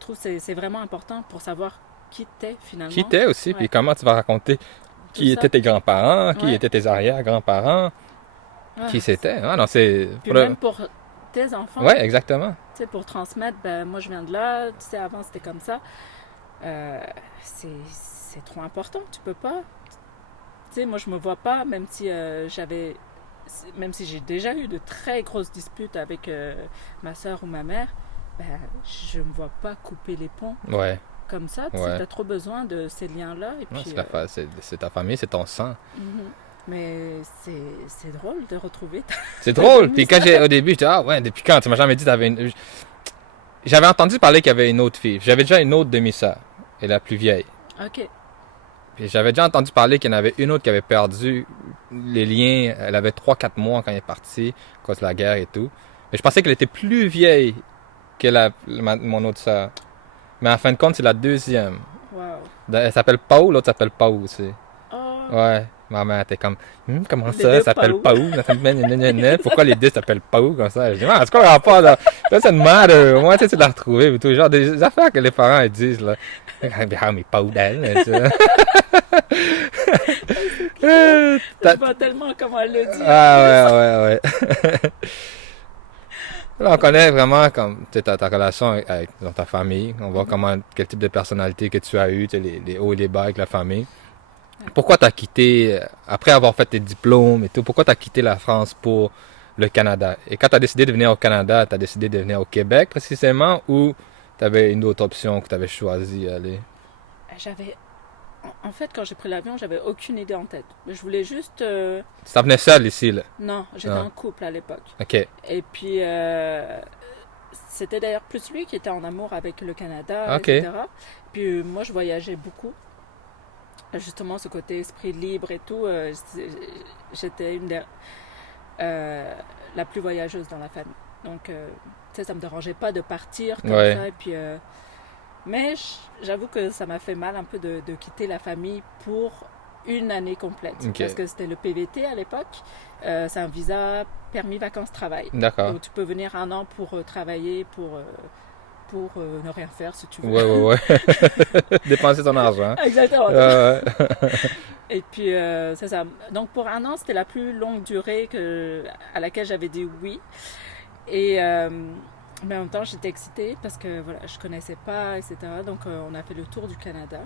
trouve que c'est vraiment important pour savoir qui t'es finalement. Qui t'es aussi, puis comment tu vas raconter qui étaient tes grands-parents, qui étaient tes arrière-grands-parents, qui c'était. Ah, non, c'est... Puis même pour tes enfants. Oui, exactement. Tu sais, pour transmettre, moi je viens de là, tu sais, avant c'était comme ça. C'est trop important, tu peux pas. Tu sais, moi je me vois pas, même si j'ai déjà eu de très grosses disputes avec ma soeur ou ma mère, je me vois pas couper les ponts. Comme ça, tu as trop besoin de ces liens-là. Et puis, c'est ta famille, c'est ton sang. Mais c'est drôle de retrouver. C'est drôle. Puis au début, j'étais depuis quand? Tu m'as jamais dit que t'avais une... J'avais entendu parler qu'il y avait une autre fille. J'avais déjà une autre demi-sœur, et la plus vieille. OK. Puis j'avais déjà entendu parler qu'il y en avait une autre qui avait perdu les liens. Elle avait 3-4 mois quand elle est partie, à cause de la guerre et tout. Mais je pensais qu'elle était plus vieille que mon autre sœur. Mais en fin de compte, c'est la deuxième. Wow. Elle s'appelle Pau, l'autre s'appelle Pau aussi. Oh. Ouais. Ma mère était comme, comment ça, ça s'appelle Pau? Pourquoi les deux s'appellent Pau comme ça? Je dis, c'est quoi le rapport là? Doesn't matter. Moi, tu sais, tu l'as retrouvé. Tout, genre des affaires que les parents ils disent là. Mais Pau d'elle. Je vois tellement comment elle le dit. Ah ouais. Là, on connaît vraiment comme ta relation avec ta famille. On voit quel type de personnalité que tu as eu, les hauts et les bas avec la famille. Pourquoi tu as quitté, après avoir fait tes diplômes et tout, pourquoi tu as quitté la France pour le Canada? Et quand tu as décidé de venir au Canada, tu as décidé de venir au Québec précisément ou tu avais une autre option que tu avais choisi d'aller? En fait, quand j'ai pris l'avion, j'avais aucune idée en tête. Je voulais juste... Ça venait seul ici, là? Non, j'étais en couple à l'époque. OK. Et puis, c'était d'ailleurs plus lui qui était en amour avec le Canada, OK. etc. Puis moi, je voyageais beaucoup. Justement, ce côté esprit libre et tout, j'étais une des la plus voyageuse dans la famille. Donc, tu sais, ça me dérangeait pas de partir comme ça. Et puis, mais j'avoue que ça m'a fait mal un peu de quitter la famille pour une année complète. Parce que c'était le PVT à l'époque. C'est un visa permis vacances-travail. D'accord. Donc, tu peux venir 1 an pour travailler, pour ne rien faire si tu veux. Ouais. Dépenser ton argent. Exactement. Et puis, c'est ça. Donc, pour 1 an, c'était la plus longue durée à laquelle j'avais dit oui. Et, mais en même temps, j'étais excitée parce que voilà, je connaissais pas, etc. Donc, on a fait le tour du Canada.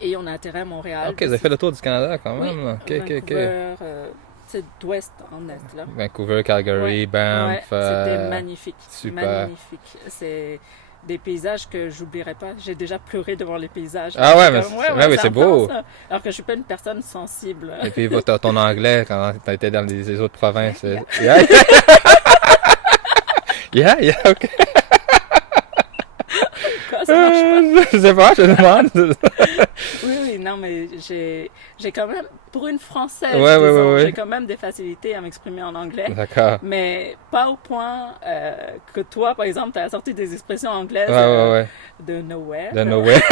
Et on a atterri à Montréal. OK, vous avez fait le tour du Canada quand même. Oui, Vancouver, c'est d'ouest en est, là. Vancouver, Calgary, Banff. C'était magnifique. Super. Magnifique. C'est des paysages que j'oublierai pas. J'ai déjà pleuré devant les paysages. Ah ouais, mais c'est beau. Ça. Alors que je suis pas une personne sensible. Et puis ton anglais quand tu étais dans les autres provinces. Yeah, OK. Quoi, ça marche pas? Je sais pas, je demande. Oui, non, mais j'ai quand même, pour une Française, j'ai quand même des facilités à m'exprimer en anglais. D'accord. Mais pas au point que toi, par exemple, tu as sorti des expressions anglaises de nowhere. De nowhere.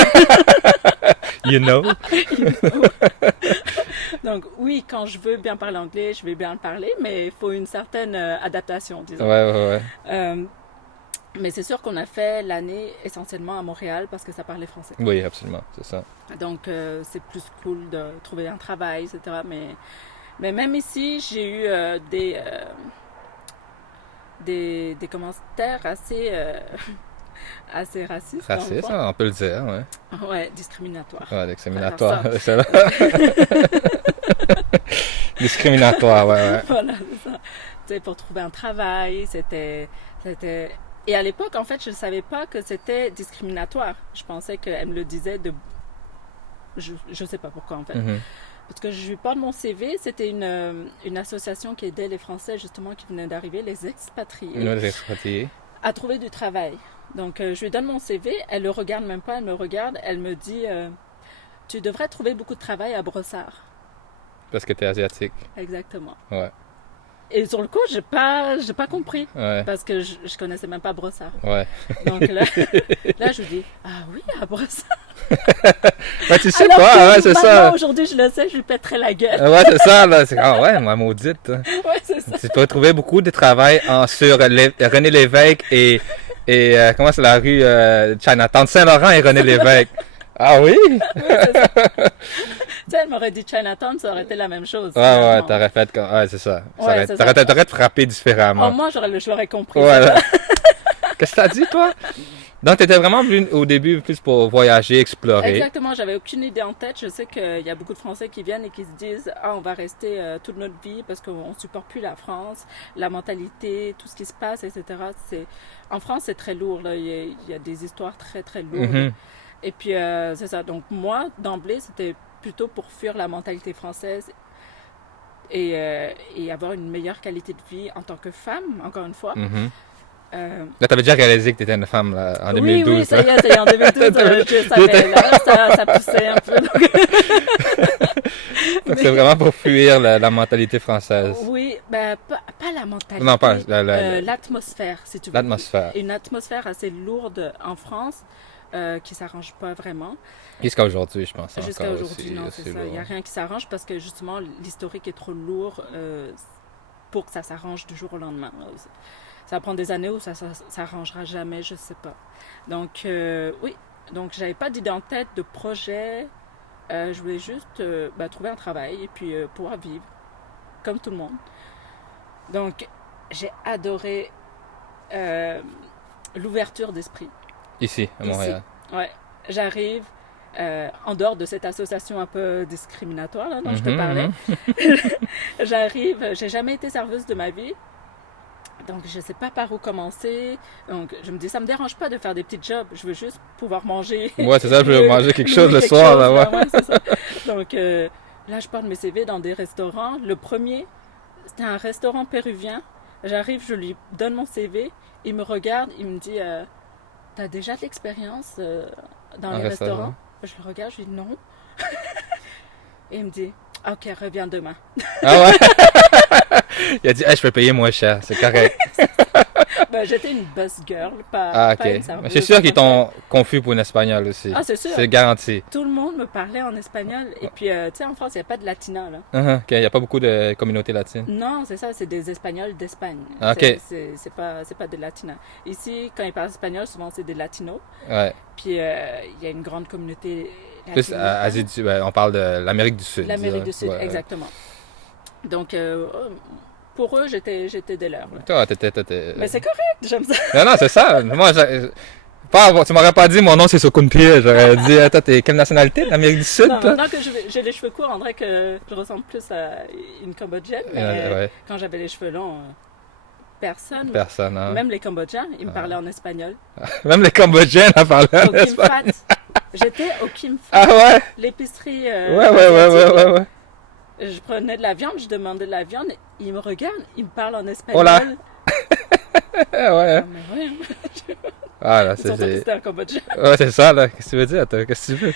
You know. Donc oui, quand je veux bien parler anglais, je vais bien le parler, mais il faut une certaine adaptation, disons. Ouais. Mais c'est sûr qu'on a fait l'année essentiellement à Montréal parce que ça parlait français. Oui, absolument, c'est ça. Donc c'est plus cool de trouver un travail, etc. Mais même ici, j'ai eu des commentaires assez assez raciste. Raciste, on peut le dire, ouais. Ouais, discriminatoire. Ouais, discriminatoire. Discriminatoire, ouais. Voilà, c'est ça. Tu sais, pour trouver un travail, c'était... Et à l'époque, en fait, je ne savais pas que c'était discriminatoire. Je pensais qu'elle me le disait de... Je ne sais pas pourquoi, en fait. Parce que je lui parle de mon CV, c'était une association qui aidait les Français, justement, qui venaient d'arriver, les expatriés, à trouver du travail. Donc, je lui donne mon CV, elle le regarde même pas, elle me regarde, elle me dit tu devrais trouver beaucoup de travail à Brossard. Parce que tu es asiatique. Exactement. Ouais. Et sur le coup, j'ai pas compris. Ouais. Parce que je connaissais même pas Brossard. Ouais. Donc là, je lui dis ah oui, à Brossard. Ouais, tu sais pas, ouais, c'est ça. Aujourd'hui, je le sais, je lui pèterai la gueule. Ouais, c'est ça, là. Ah ouais, moi, maudite. Ouais, c'est ça. Tu peux trouver beaucoup de travail sur René Lévesque et comment c'est la rue Chinatown, Saint-Laurent et René Lévesque. Ah oui? Oui, c'est ça. Tu sais, elle m'aurait dit Chinatown, ça aurait été la même chose. Ouais, t'aurais fait comme... Ouais, c'est ça. Ouais, T'aurais frappé différemment. Oh, moi, je l'aurais compris. Ouais. Qu'est-ce que t'as dit, toi? Donc, t'étais vraiment venu au début plus pour voyager, explorer. Exactement, j'avais aucune idée en tête. Je sais qu'il y a beaucoup de Français qui viennent et qui se disent « Ah, on va rester toute notre vie parce qu'on ne supporte plus la France, la mentalité, tout ce qui se passe, etc. » En France, c'est très lourd. Là. Il y a des histoires très, très lourdes. Et puis, c'est ça. Donc, moi, d'emblée, c'était plutôt pour fuir la mentalité française et avoir une meilleure qualité de vie en tant que femme, encore une fois. Là, t'avais déjà réalisé que t'étais une femme là, en 2012. Oui, ça y est, en 2012, je savais, là, ça poussait un peu. Donc, c'est vraiment pour fuir la mentalité française. Oui, ben, pas la mentalité. Non, pas l'atmosphère, si tu veux. L'atmosphère. Une atmosphère assez lourde en France qui s'arrange pas vraiment. Jusqu'à aujourd'hui, je pense. Jusqu'à aujourd'hui, non, c'est ça. Il n'y a rien qui s'arrange parce que justement, l'historique est trop lourd pour que ça s'arrange du jour au lendemain. Ça va prendre des années où ça s'arrangera jamais, je sais pas. Donc, oui. Donc, j'avais pas d'idée en tête, de projet. Je voulais juste trouver un travail et puis pouvoir vivre, comme tout le monde. Donc, j'ai adoré l'ouverture d'esprit. Ici, à Montréal. Ici. Ouais. J'arrive, en dehors de cette association un peu discriminatoire là, dont je te parlais. J'arrive, j'ai jamais été serveuse de ma vie. Donc, je ne sais pas par où commencer. Donc, je me dis, ça ne me dérange pas de faire des petits jobs. Je veux juste pouvoir manger. Ouais, c'est ça, je veux manger quelque chose le soir. Là, ouais, c'est ça. Donc, là, je porte mes CV dans des restaurants. Le premier, c'était un restaurant péruvien. J'arrive, je lui donne mon CV. Il me regarde, il me dit, t'as déjà de l'expérience dans les restaurants? Je le regarde, je lui dis non. Et il me dit, ok, reviens demain. Ah ouais? Il a dit, hey, je peux payer moins cher, c'est correct. J'étais une bus girl, pas une serveuse. Mais c'est sûr qu'ils t'ont confus pour une espagnole aussi. Ah, c'est sûr. C'est garanti. Tout le monde me parlait en espagnol. Et puis, tu sais, en France, il n'y a pas de latina, là. Il n'y a pas beaucoup de communautés latines. Non, c'est ça, c'est des Espagnols d'Espagne. Ok. C'est pas des latinas. Ici, quand ils parlent espagnol, souvent, c'est des latinos. Ouais. Puis, il y a une grande communauté latine. Plus Asie du Sud, on parle de l'Amérique du Sud. L'Amérique du Sud, exactement. Donc, pour eux, j'étais des leurs. Toi, Mais c'est correct, j'aime ça. Non, c'est ça. Moi, tu m'aurais pas dit mon nom c'est Sokunpie. J'aurais dit, toi, t'es quelle nationalité? L'Amérique du Sud? Non, maintenant que j'ai les cheveux courts, on dirait que je ressemble plus à une Cambodgienne. Mais quand j'avais les cheveux longs, personne. Hein. Même les Cambodgiens, ils me parlaient en espagnol. Même les Cambodgiens en parlaient en espagnol. Kim Fat. J'étais au Kim Fat. Ah ouais? L'épicerie. Ouais. Je prenais de la viande, je demandais de la viande, ils me regardent, ils me parlent en espagnol. Oh là! Ouais. Mais ouais. Ah là, c'était un Cambodgien. Ouais, c'est ça, là. Qu'est-ce que tu veux dire, toi? Qu'est-ce que tu veux?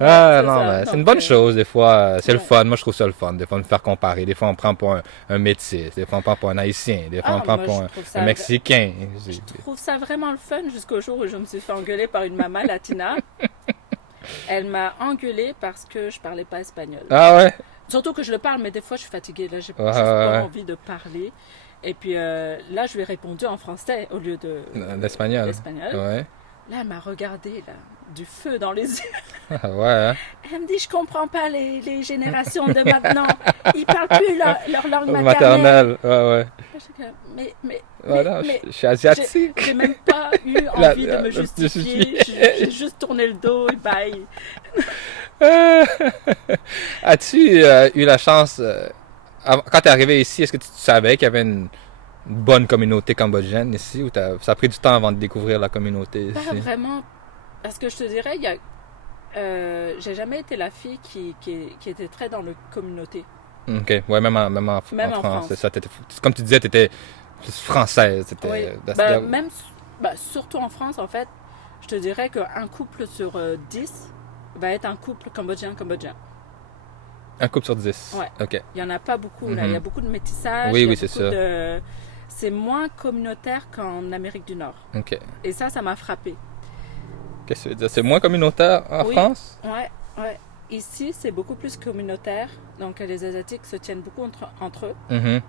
Ah, non, c'est une bonne chose, des fois. C'est le fun. Moi, je trouve ça le fun. Des fois, de faire comparer. Des fois, on prend pour un métis. Des fois, on prend pour un Haïtien. Des fois, on prend pour un Mexicain. Je trouve ça vraiment le fun jusqu'au jour où je me suis fait engueuler par une maman latina. Elle m'a engueulée parce que je parlais pas espagnol. Ah ouais? Surtout que je le parle, mais des fois, je suis fatiguée. Là, j'ai pas envie de parler. Et puis là, je lui ai répondu en français au lieu de l'espagnol. Ouais. Là, elle m'a regardé, là, du feu dans les yeux. Ah, ouais, hein? Elle me dit, je comprends pas les générations de maintenant. Ils parlent plus leur langue maternelle. Maternelle, ouais. Je suis comme, Voilà, mais je suis asiatique. j'ai même pas eu envie de me justifier. J'ai juste tourné le dos et bye. As-tu eu la chance, quand tu es arrivé ici, est-ce que tu savais qu'il y avait une bonne communauté cambodgienne ici ou ça a pris du temps avant de découvrir la communauté Pas ici? vraiment. Parce que je te dirais, j'ai jamais été la fille qui était très dans la communauté. Ok, ouais, même en France, c'est ça. Comme tu disais, tu étais plus française. Oui, surtout en France, en fait, je te dirais qu'un couple sur 10 va être un couple cambodgien-cambodgien. Un couple sur 10? Ouais. Ok. Il n'y en a pas beaucoup, là. Il y a beaucoup de métissage. Oui, c'est ça. C'est moins communautaire qu'en Amérique du Nord. Ok. Et ça m'a frappé. Qu'est-ce que ça veut dire? C'est moins communautaire en France? Ouais. Ici, c'est beaucoup plus communautaire. Donc, les Asiatiques se tiennent beaucoup entre eux. Mm-hmm.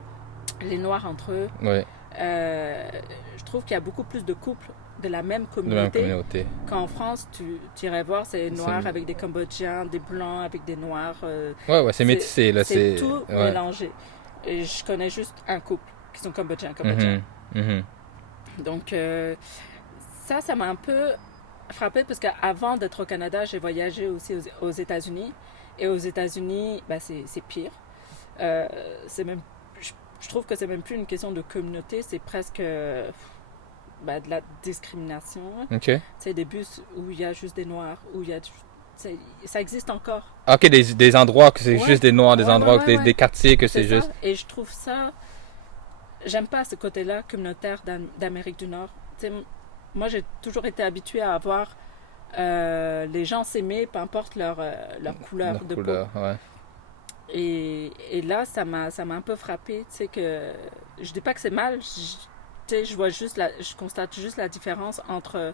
Les Noirs entre eux. Oui. Je trouve qu'il y a beaucoup plus de couples de la même communauté. Qu'en France, tu irais voir, c'est Noirs avec des Cambodgiens, des Blancs avec des Noirs. Ouais, c'est métissé. Là, c'est tout mélangé. Et je connais juste un couple qui sont Cambodgiens. Mm-hmm. Mm-hmm. Donc, ça m'a un peu frappée parce qu'avant d'être au Canada, j'ai voyagé aussi aux États-Unis. Et aux États-Unis, c'est pire. C'est même, je trouve que c'est même plus une question de communauté, c'est presque de la discrimination. Ok. Tu sais, des bus où il y a juste des Noirs, où il y a... Ça existe encore. Ok, des endroits que c'est juste des Noirs, des endroits, des quartiers que c'est juste... Et je trouve ça... J'aime pas ce côté-là communautaire d'Amérique du Nord. Tu sais, moi, j'ai toujours été habituée à avoir les gens s'aimer, peu importe leur couleur de peau. Ouais. Et là, ça m'a un peu frappée. Tu sais que je dis pas que c'est mal. Je constate juste la différence entre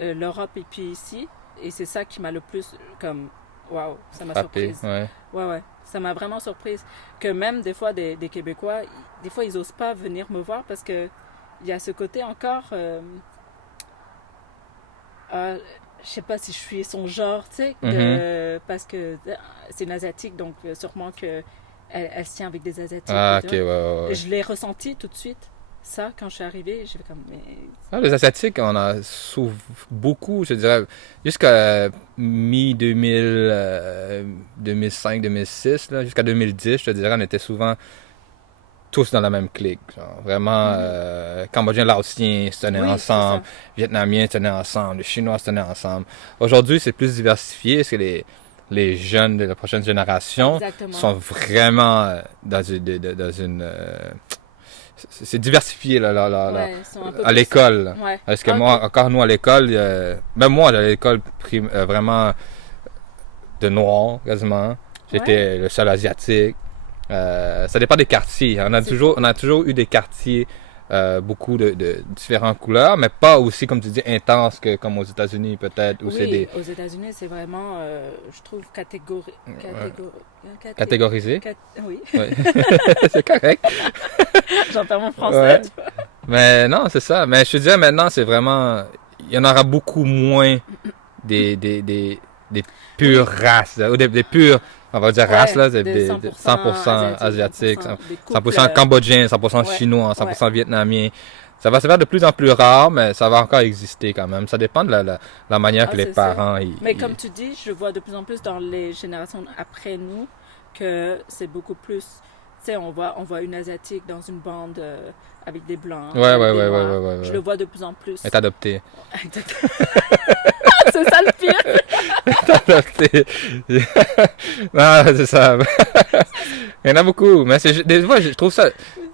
l'Europe et puis ici. Et c'est ça qui m'a le plus comme waouh, ça m'a surprise. Ouais. Ça m'a vraiment surprise. Que même des fois des Québécois, des fois ils osent pas venir me voir parce que il y a ce côté encore. Je sais pas si je suis son genre, tu sais, parce que c'est une asiatique, donc sûrement que elle se tient avec des asiatiques. Ah, ok, ouais. Je l'ai ressenti tout de suite, ça, quand je suis arrivée, j'ai fait comme, les asiatiques, on a souffert beaucoup, je dirais, jusqu'à mi-2000, 2005, 2006, là, jusqu'à 2010, je te dirais, on était souvent tous dans la même clique. Genre. Vraiment, Cambodgiens, Laotiens se tenaient ensemble, Vietnamiens se tenaient ensemble, les Chinois se tenaient ensemble. Aujourd'hui, c'est plus diversifié parce que les jeunes de la prochaine génération sont vraiment dans une c'est diversifié là, à l'école. Ouais. Parce que moi, encore nous à l'école, même moi j'allais à l'école vraiment de noir quasiment. J'étais le seul asiatique. Ça dépend des quartiers. On a toujours eu des quartiers beaucoup de différentes couleurs, mais pas aussi, comme tu dis, intenses que comme aux États-Unis peut-être. Où aux États-Unis, c'est vraiment, je trouve, catégorisé. Oui. C'est correct. J'en perds mon français. Mais non, c'est ça. Mais je te disais, maintenant, c'est vraiment... Il y en aura beaucoup moins des pures races, ou des pures... On va dire race, là, c'est 100% asiatique, 100% cambodgien, 100% chinois, 100% vietnamien. Ça va se faire de plus en plus rare, mais ça va encore exister quand même. Ça dépend de la manière que les parents... Mais comme tu dis, je vois de plus en plus dans les générations après nous que c'est beaucoup plus... Tu sais, on voit une asiatique dans une bande avec des blancs. Ouais. Je le vois de plus en plus. Elle est adoptée. C'est ça le pire. Non, c'est ça. Il y en a beaucoup, mais des fois je trouve ça.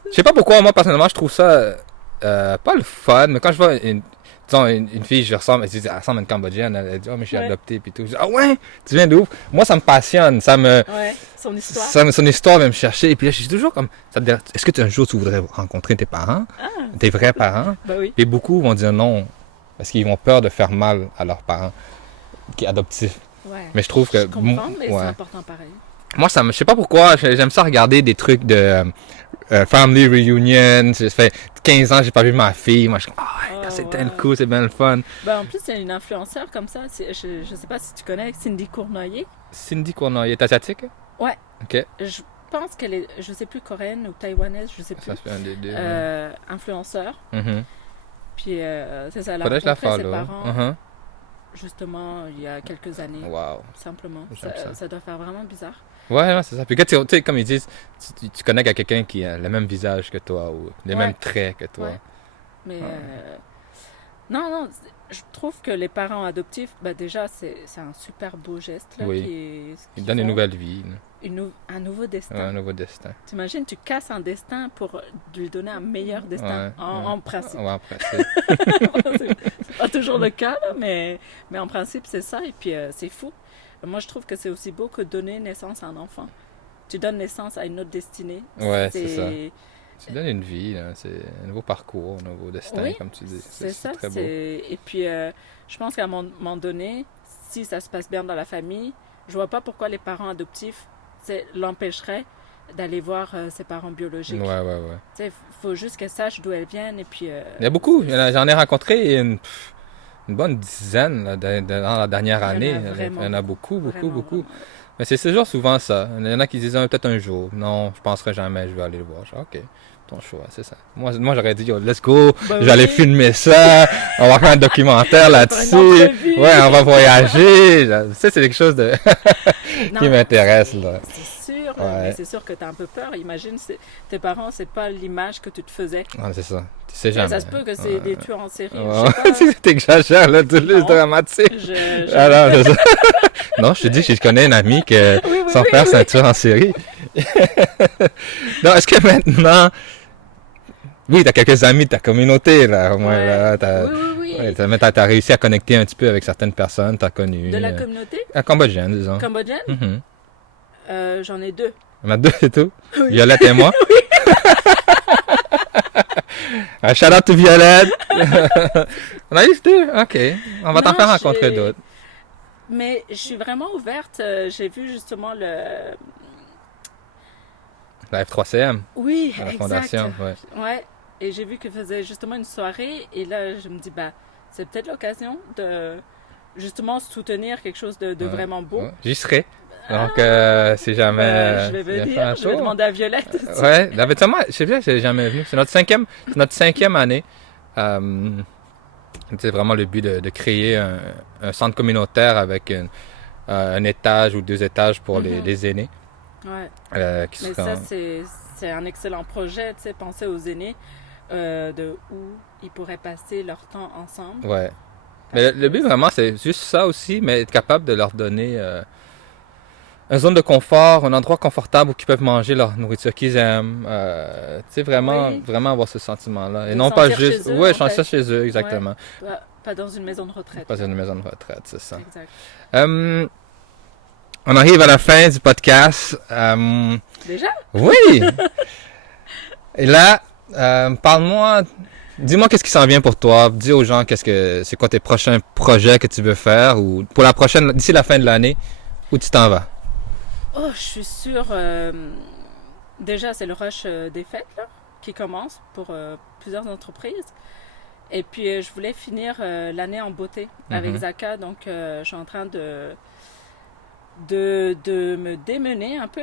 Je sais pas pourquoi moi personnellement je trouve ça pas le fun, mais quand je vois une fille, elle ressemble à une Cambodgienne, elle dit oh mais je suis adoptée puis tout. Je dis, ah ouais, tu viens d'où? Moi ça me passionne, son histoire. Son histoire vient me chercher et puis là je suis toujours comme est-ce que un jour tu voudrais rencontrer tes parents, tes vrais parents? Ben oui. Et beaucoup vont dire non. Parce qu'ils ont peur de faire mal à leurs parents qui sont adoptifs. Ouais. Mais je trouve que... Je comprends, mais c'est important pareil. Moi, je sais pas pourquoi, j'aime ça regarder des trucs de family reunion. 15 ans, j'ai pas vu ma fille. Moi, je suis comme, c'est tellement ouais. cool, c'est bien le fun. Ben, en plus, il y a une influenceur comme ça. Je sais pas si tu connais Cindy Cournoyer. Cindy Cournoyer, est asiatique? Ouais. OK. Je pense qu'elle est, je sais plus, coréenne ou taïwanaise, je sais plus. Ça se fait un des deux. Influenceur. Mhm. Puis c'est ça, elle a Faudrait que je la rencontré ses follow. parents Mhm. justement il y a quelques années. Wow. Simplement. J'aime ça. Ça doit faire vraiment bizarre. Ouais, non, c'est ça. Puis quand tu sais, comme ils disent, tu connectes à quelqu'un qui a le même visage que toi ou les mêmes traits que toi. Ouais. Mais non, je trouve que les parents adoptifs, bah déjà, c'est un super beau geste là, Oui. Ils qu'ils donnent une font. nouvelle vie. Un nouveau destin. Ouais, un nouveau destin. T'imagines, tu casses un destin pour lui donner un meilleur destin, en principe. Ouais, en principe. C'est pas toujours le cas, là, mais en principe, c'est ça. Et puis, c'est fou. Moi, je trouve que c'est aussi beau que donner naissance à un enfant. Tu donnes naissance à une autre destinée. Ouais, c'est ça. Tu donnes une vie, là. C'est un nouveau parcours, un nouveau destin, Oui, comme tu dis. c'est ça. très beau. Et puis, je pense qu'à un moment donné, si ça se passe bien dans la famille, je vois pas pourquoi les parents adoptifs l'empêcheraient d'aller voir ses parents biologiques. Ouais. Il faut juste qu'elle sache d'où elles viennent. Et puis, il y a beaucoup. J'en ai rencontré une bonne dizaine là, dans la dernière année. Il y en a beaucoup. Vraiment. Mais c'est toujours souvent ça. Il y en a qui disent peut-être un jour. Non, je penserai jamais, je vais aller le voir. OK, ton choix, c'est ça. Moi j'aurais dit, let's go, je vais aller filmer ça, on va faire un documentaire là-dessus. Ouais, on va voyager. Ça, c'est quelque chose qui m'intéresse. Là. C'est sûr, mais c'est sûr que tu as un peu peur. Imagine, tes parents, c'est pas l'image que tu te faisais. C'est ça. Tu sais jamais. Ça se peut que c'est des tueurs en série. T'exagères, là, tu le dramatiques. Alors, c'est ça. Non, je te dis, je connais une amie que son père c'est un tueur en série. Non, est-ce que maintenant... Oui, t'as quelques amis de ta communauté, là, au moins. Là, oui. T'as réussi à connecter un petit peu avec certaines personnes, t'as connu. De la communauté? Cambodgienne, disons. Cambodgienne? Mm-hmm. J'en ai 2. Il y en a 2, c'est tout? Oui. Violette et moi? Shout out to Violette! On a juste 2? OK. On va t'en faire rencontrer d'autres. Mais je suis vraiment ouverte. J'ai vu justement la F3CM? Oui, la fondation, ouais. Et j'ai vu qu'ils faisaient justement une soirée. Et là, je me dis, c'est peut-être l'occasion de justement soutenir quelque chose de vraiment beau. Ouais. J'y serai. Donc, si jamais... je vais venir, je vais demander à Violette. Ouais, habituellement, je sais bien, j'ai jamais venu. C'est notre cinquième année. C'est vraiment le but de créer un centre communautaire avec un étage ou 2 étages pour les aînés. Ouais. Mais ça, c'est un excellent projet, tu sais, penser aux aînés de où ils pourraient passer leur temps ensemble. Ouais. Mais le but vraiment, c'est juste ça aussi, mais être capable de leur donner une zone de confort, un endroit confortable où ils peuvent manger leur nourriture qu'ils aiment. Tu sais, vraiment avoir ce sentiment-là. Et non pas juste... Oui, changer ça chez eux, exactement. Ouais. Pas dans une maison de retraite. Pas dans une maison de retraite, c'est ça. Exact. On arrive à la fin du podcast. Déjà? Oui! Et là, parle-moi... Dis-moi qu'est-ce qui s'en vient pour toi. Dis aux gens c'est quoi tes prochains projets que tu veux faire ou pour d'ici la fin de l'année, où tu t'en vas? Oh, je suis sûre. Déjà, c'est le rush des fêtes là, qui commence pour plusieurs entreprises. Et puis, je voulais finir l'année en beauté avec Zaka. Donc, je suis en train de me démener un peu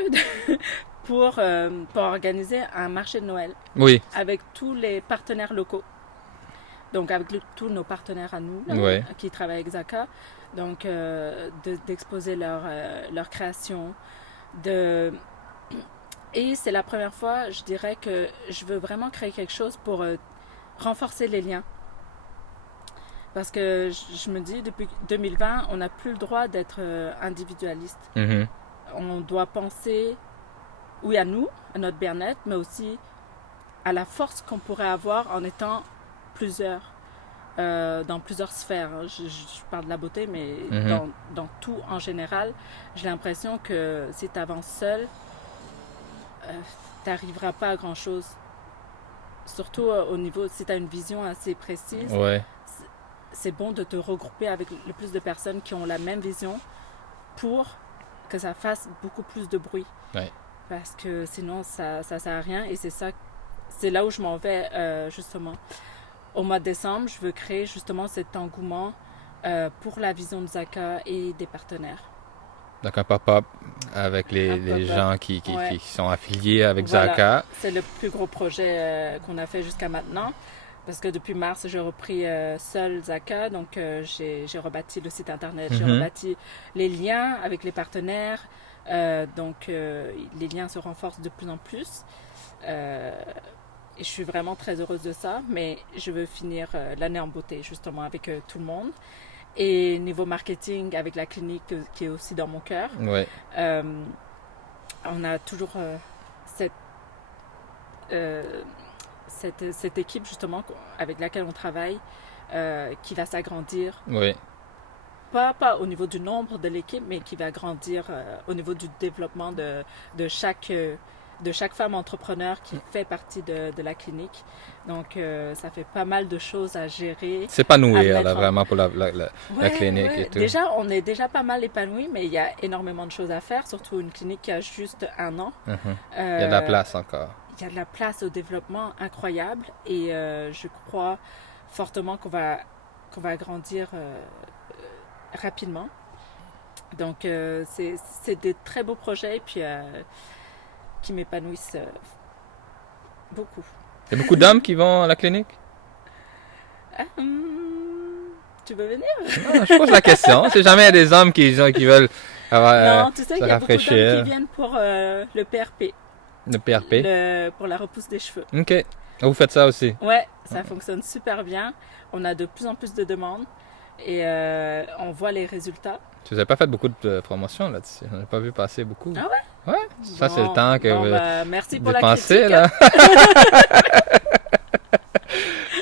pour organiser un marché de Noël. Oui. Avec tous les partenaires locaux. Donc, avec tous nos partenaires à nous qui travaillent avec Zaka. Donc, d'exposer leur création. Et c'est la première fois, je dirais que je veux vraiment créer quelque chose pour renforcer les liens. Parce que je me dis, depuis 2020, on n'a plus le droit d'être individualiste. Mm-hmm. On doit penser, oui, à nous, à notre bien-être, mais aussi à la force qu'on pourrait avoir en étant plusieurs, dans plusieurs sphères. Je parle de la beauté, mais dans tout en général, j'ai l'impression que si tu avances seul, tu n'arriveras pas à grand-chose. Surtout au niveau, si tu as une vision assez précise. Ouais. C'est bon de te regrouper avec le plus de personnes qui ont la même vision pour que ça fasse beaucoup plus de bruit. Ouais. Parce que sinon, ça sert à rien. Et c'est c'est là où je m'en vais justement. Au mois de décembre, je veux créer justement cet engouement pour la vision de Zaka et des partenaires. Donc un pop-up avec les gens qui sont affiliés avec Zaka. C'est le plus gros projet qu'on a fait jusqu'à maintenant. Parce que depuis mars, j'ai repris seul Zaka. Donc j'ai rebâti le site internet, j'ai rebâti les liens avec les partenaires. Donc les liens se renforcent de plus en plus. Et je suis vraiment très heureuse de ça. Mais je veux finir l'année en beauté justement avec tout le monde. Et niveau marketing, avec la clinique qui est aussi dans mon cœur, ouais. On a toujours cette équipe justement avec laquelle on travaille qui va s'agrandir. Oui. Pas au niveau du nombre de l'équipe, mais qui va grandir au niveau du développement de chaque femme entrepreneur qui fait partie de la clinique. Donc, ça fait pas mal de choses à gérer. S'épanouir, là, vraiment, pour la clinique et tout. Déjà, on est déjà pas mal épanouis, mais il y a énormément de choses à faire, surtout une clinique qui a juste 1 an. Il y a de la place encore. Il y a de la place au développement incroyable et je crois fortement qu'on va grandir rapidement. Donc, c'est des très beaux projets et puis qui m'épanouissent beaucoup. Il y a beaucoup d'hommes qui vont à la clinique? Tu veux venir? Non, je pose la question. C'est jamais il y a des hommes qui veulent avoir, non, tu sais, il y a beaucoup d'hommes qui viennent pour le PRP. Le PRP? Pour la repousse des cheveux. OK. Vous faites ça aussi? Ouais, ça fonctionne super bien. On a de plus en plus de demandes et on voit les résultats. Tu n'avez pas fait beaucoup de promotions là-dessus. On n'a pas vu passer beaucoup. Ah ouais? Ouais. Ça, c'est le temps que vous merci pour dépensez, la critique. Là.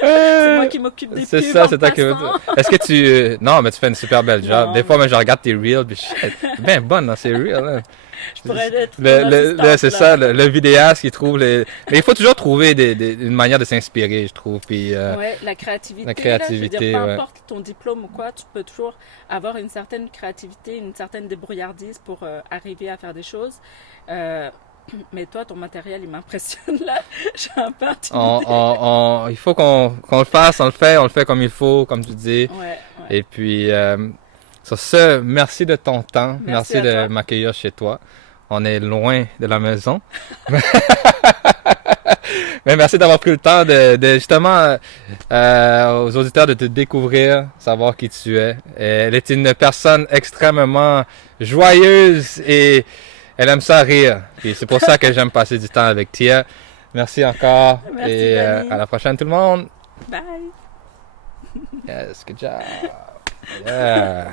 C'est moi qui m'occupe des pubs. C'est ça, c'est toi qui... Est-ce que tu... Non, mais tu fais une super belle job. Non, des fois, je regarde tes reels, puis c'est bien bonne dans ces reels. Là. Je pourrais être c'est ça, le vidéaste qui trouve les... Mais il faut toujours trouver une manière de s'inspirer, je trouve. Puis, ouais, la créativité. Là, je veux dire, peu importe ton diplôme ou quoi, tu peux toujours avoir une certaine créativité, une certaine débrouillardise pour arriver à faire des choses. Mais toi, ton matériel, il m'impressionne là. J'ai un peu intimidée. Il faut qu'on le fasse, on le fait comme il faut, comme tu dis. Ouais. Et puis, sur ce, merci de ton temps. Merci de m'accueillir chez toi. On est loin de la maison. Mais merci d'avoir pris le temps de justement aux auditeurs de te découvrir, savoir qui tu es. Elle est une personne extrêmement joyeuse et elle aime ça rire. Et c'est pour ça que j'aime passer du temps avec Tia. Merci encore. Merci, et à la prochaine tout le monde. Bye. Yes, good job. Yeah.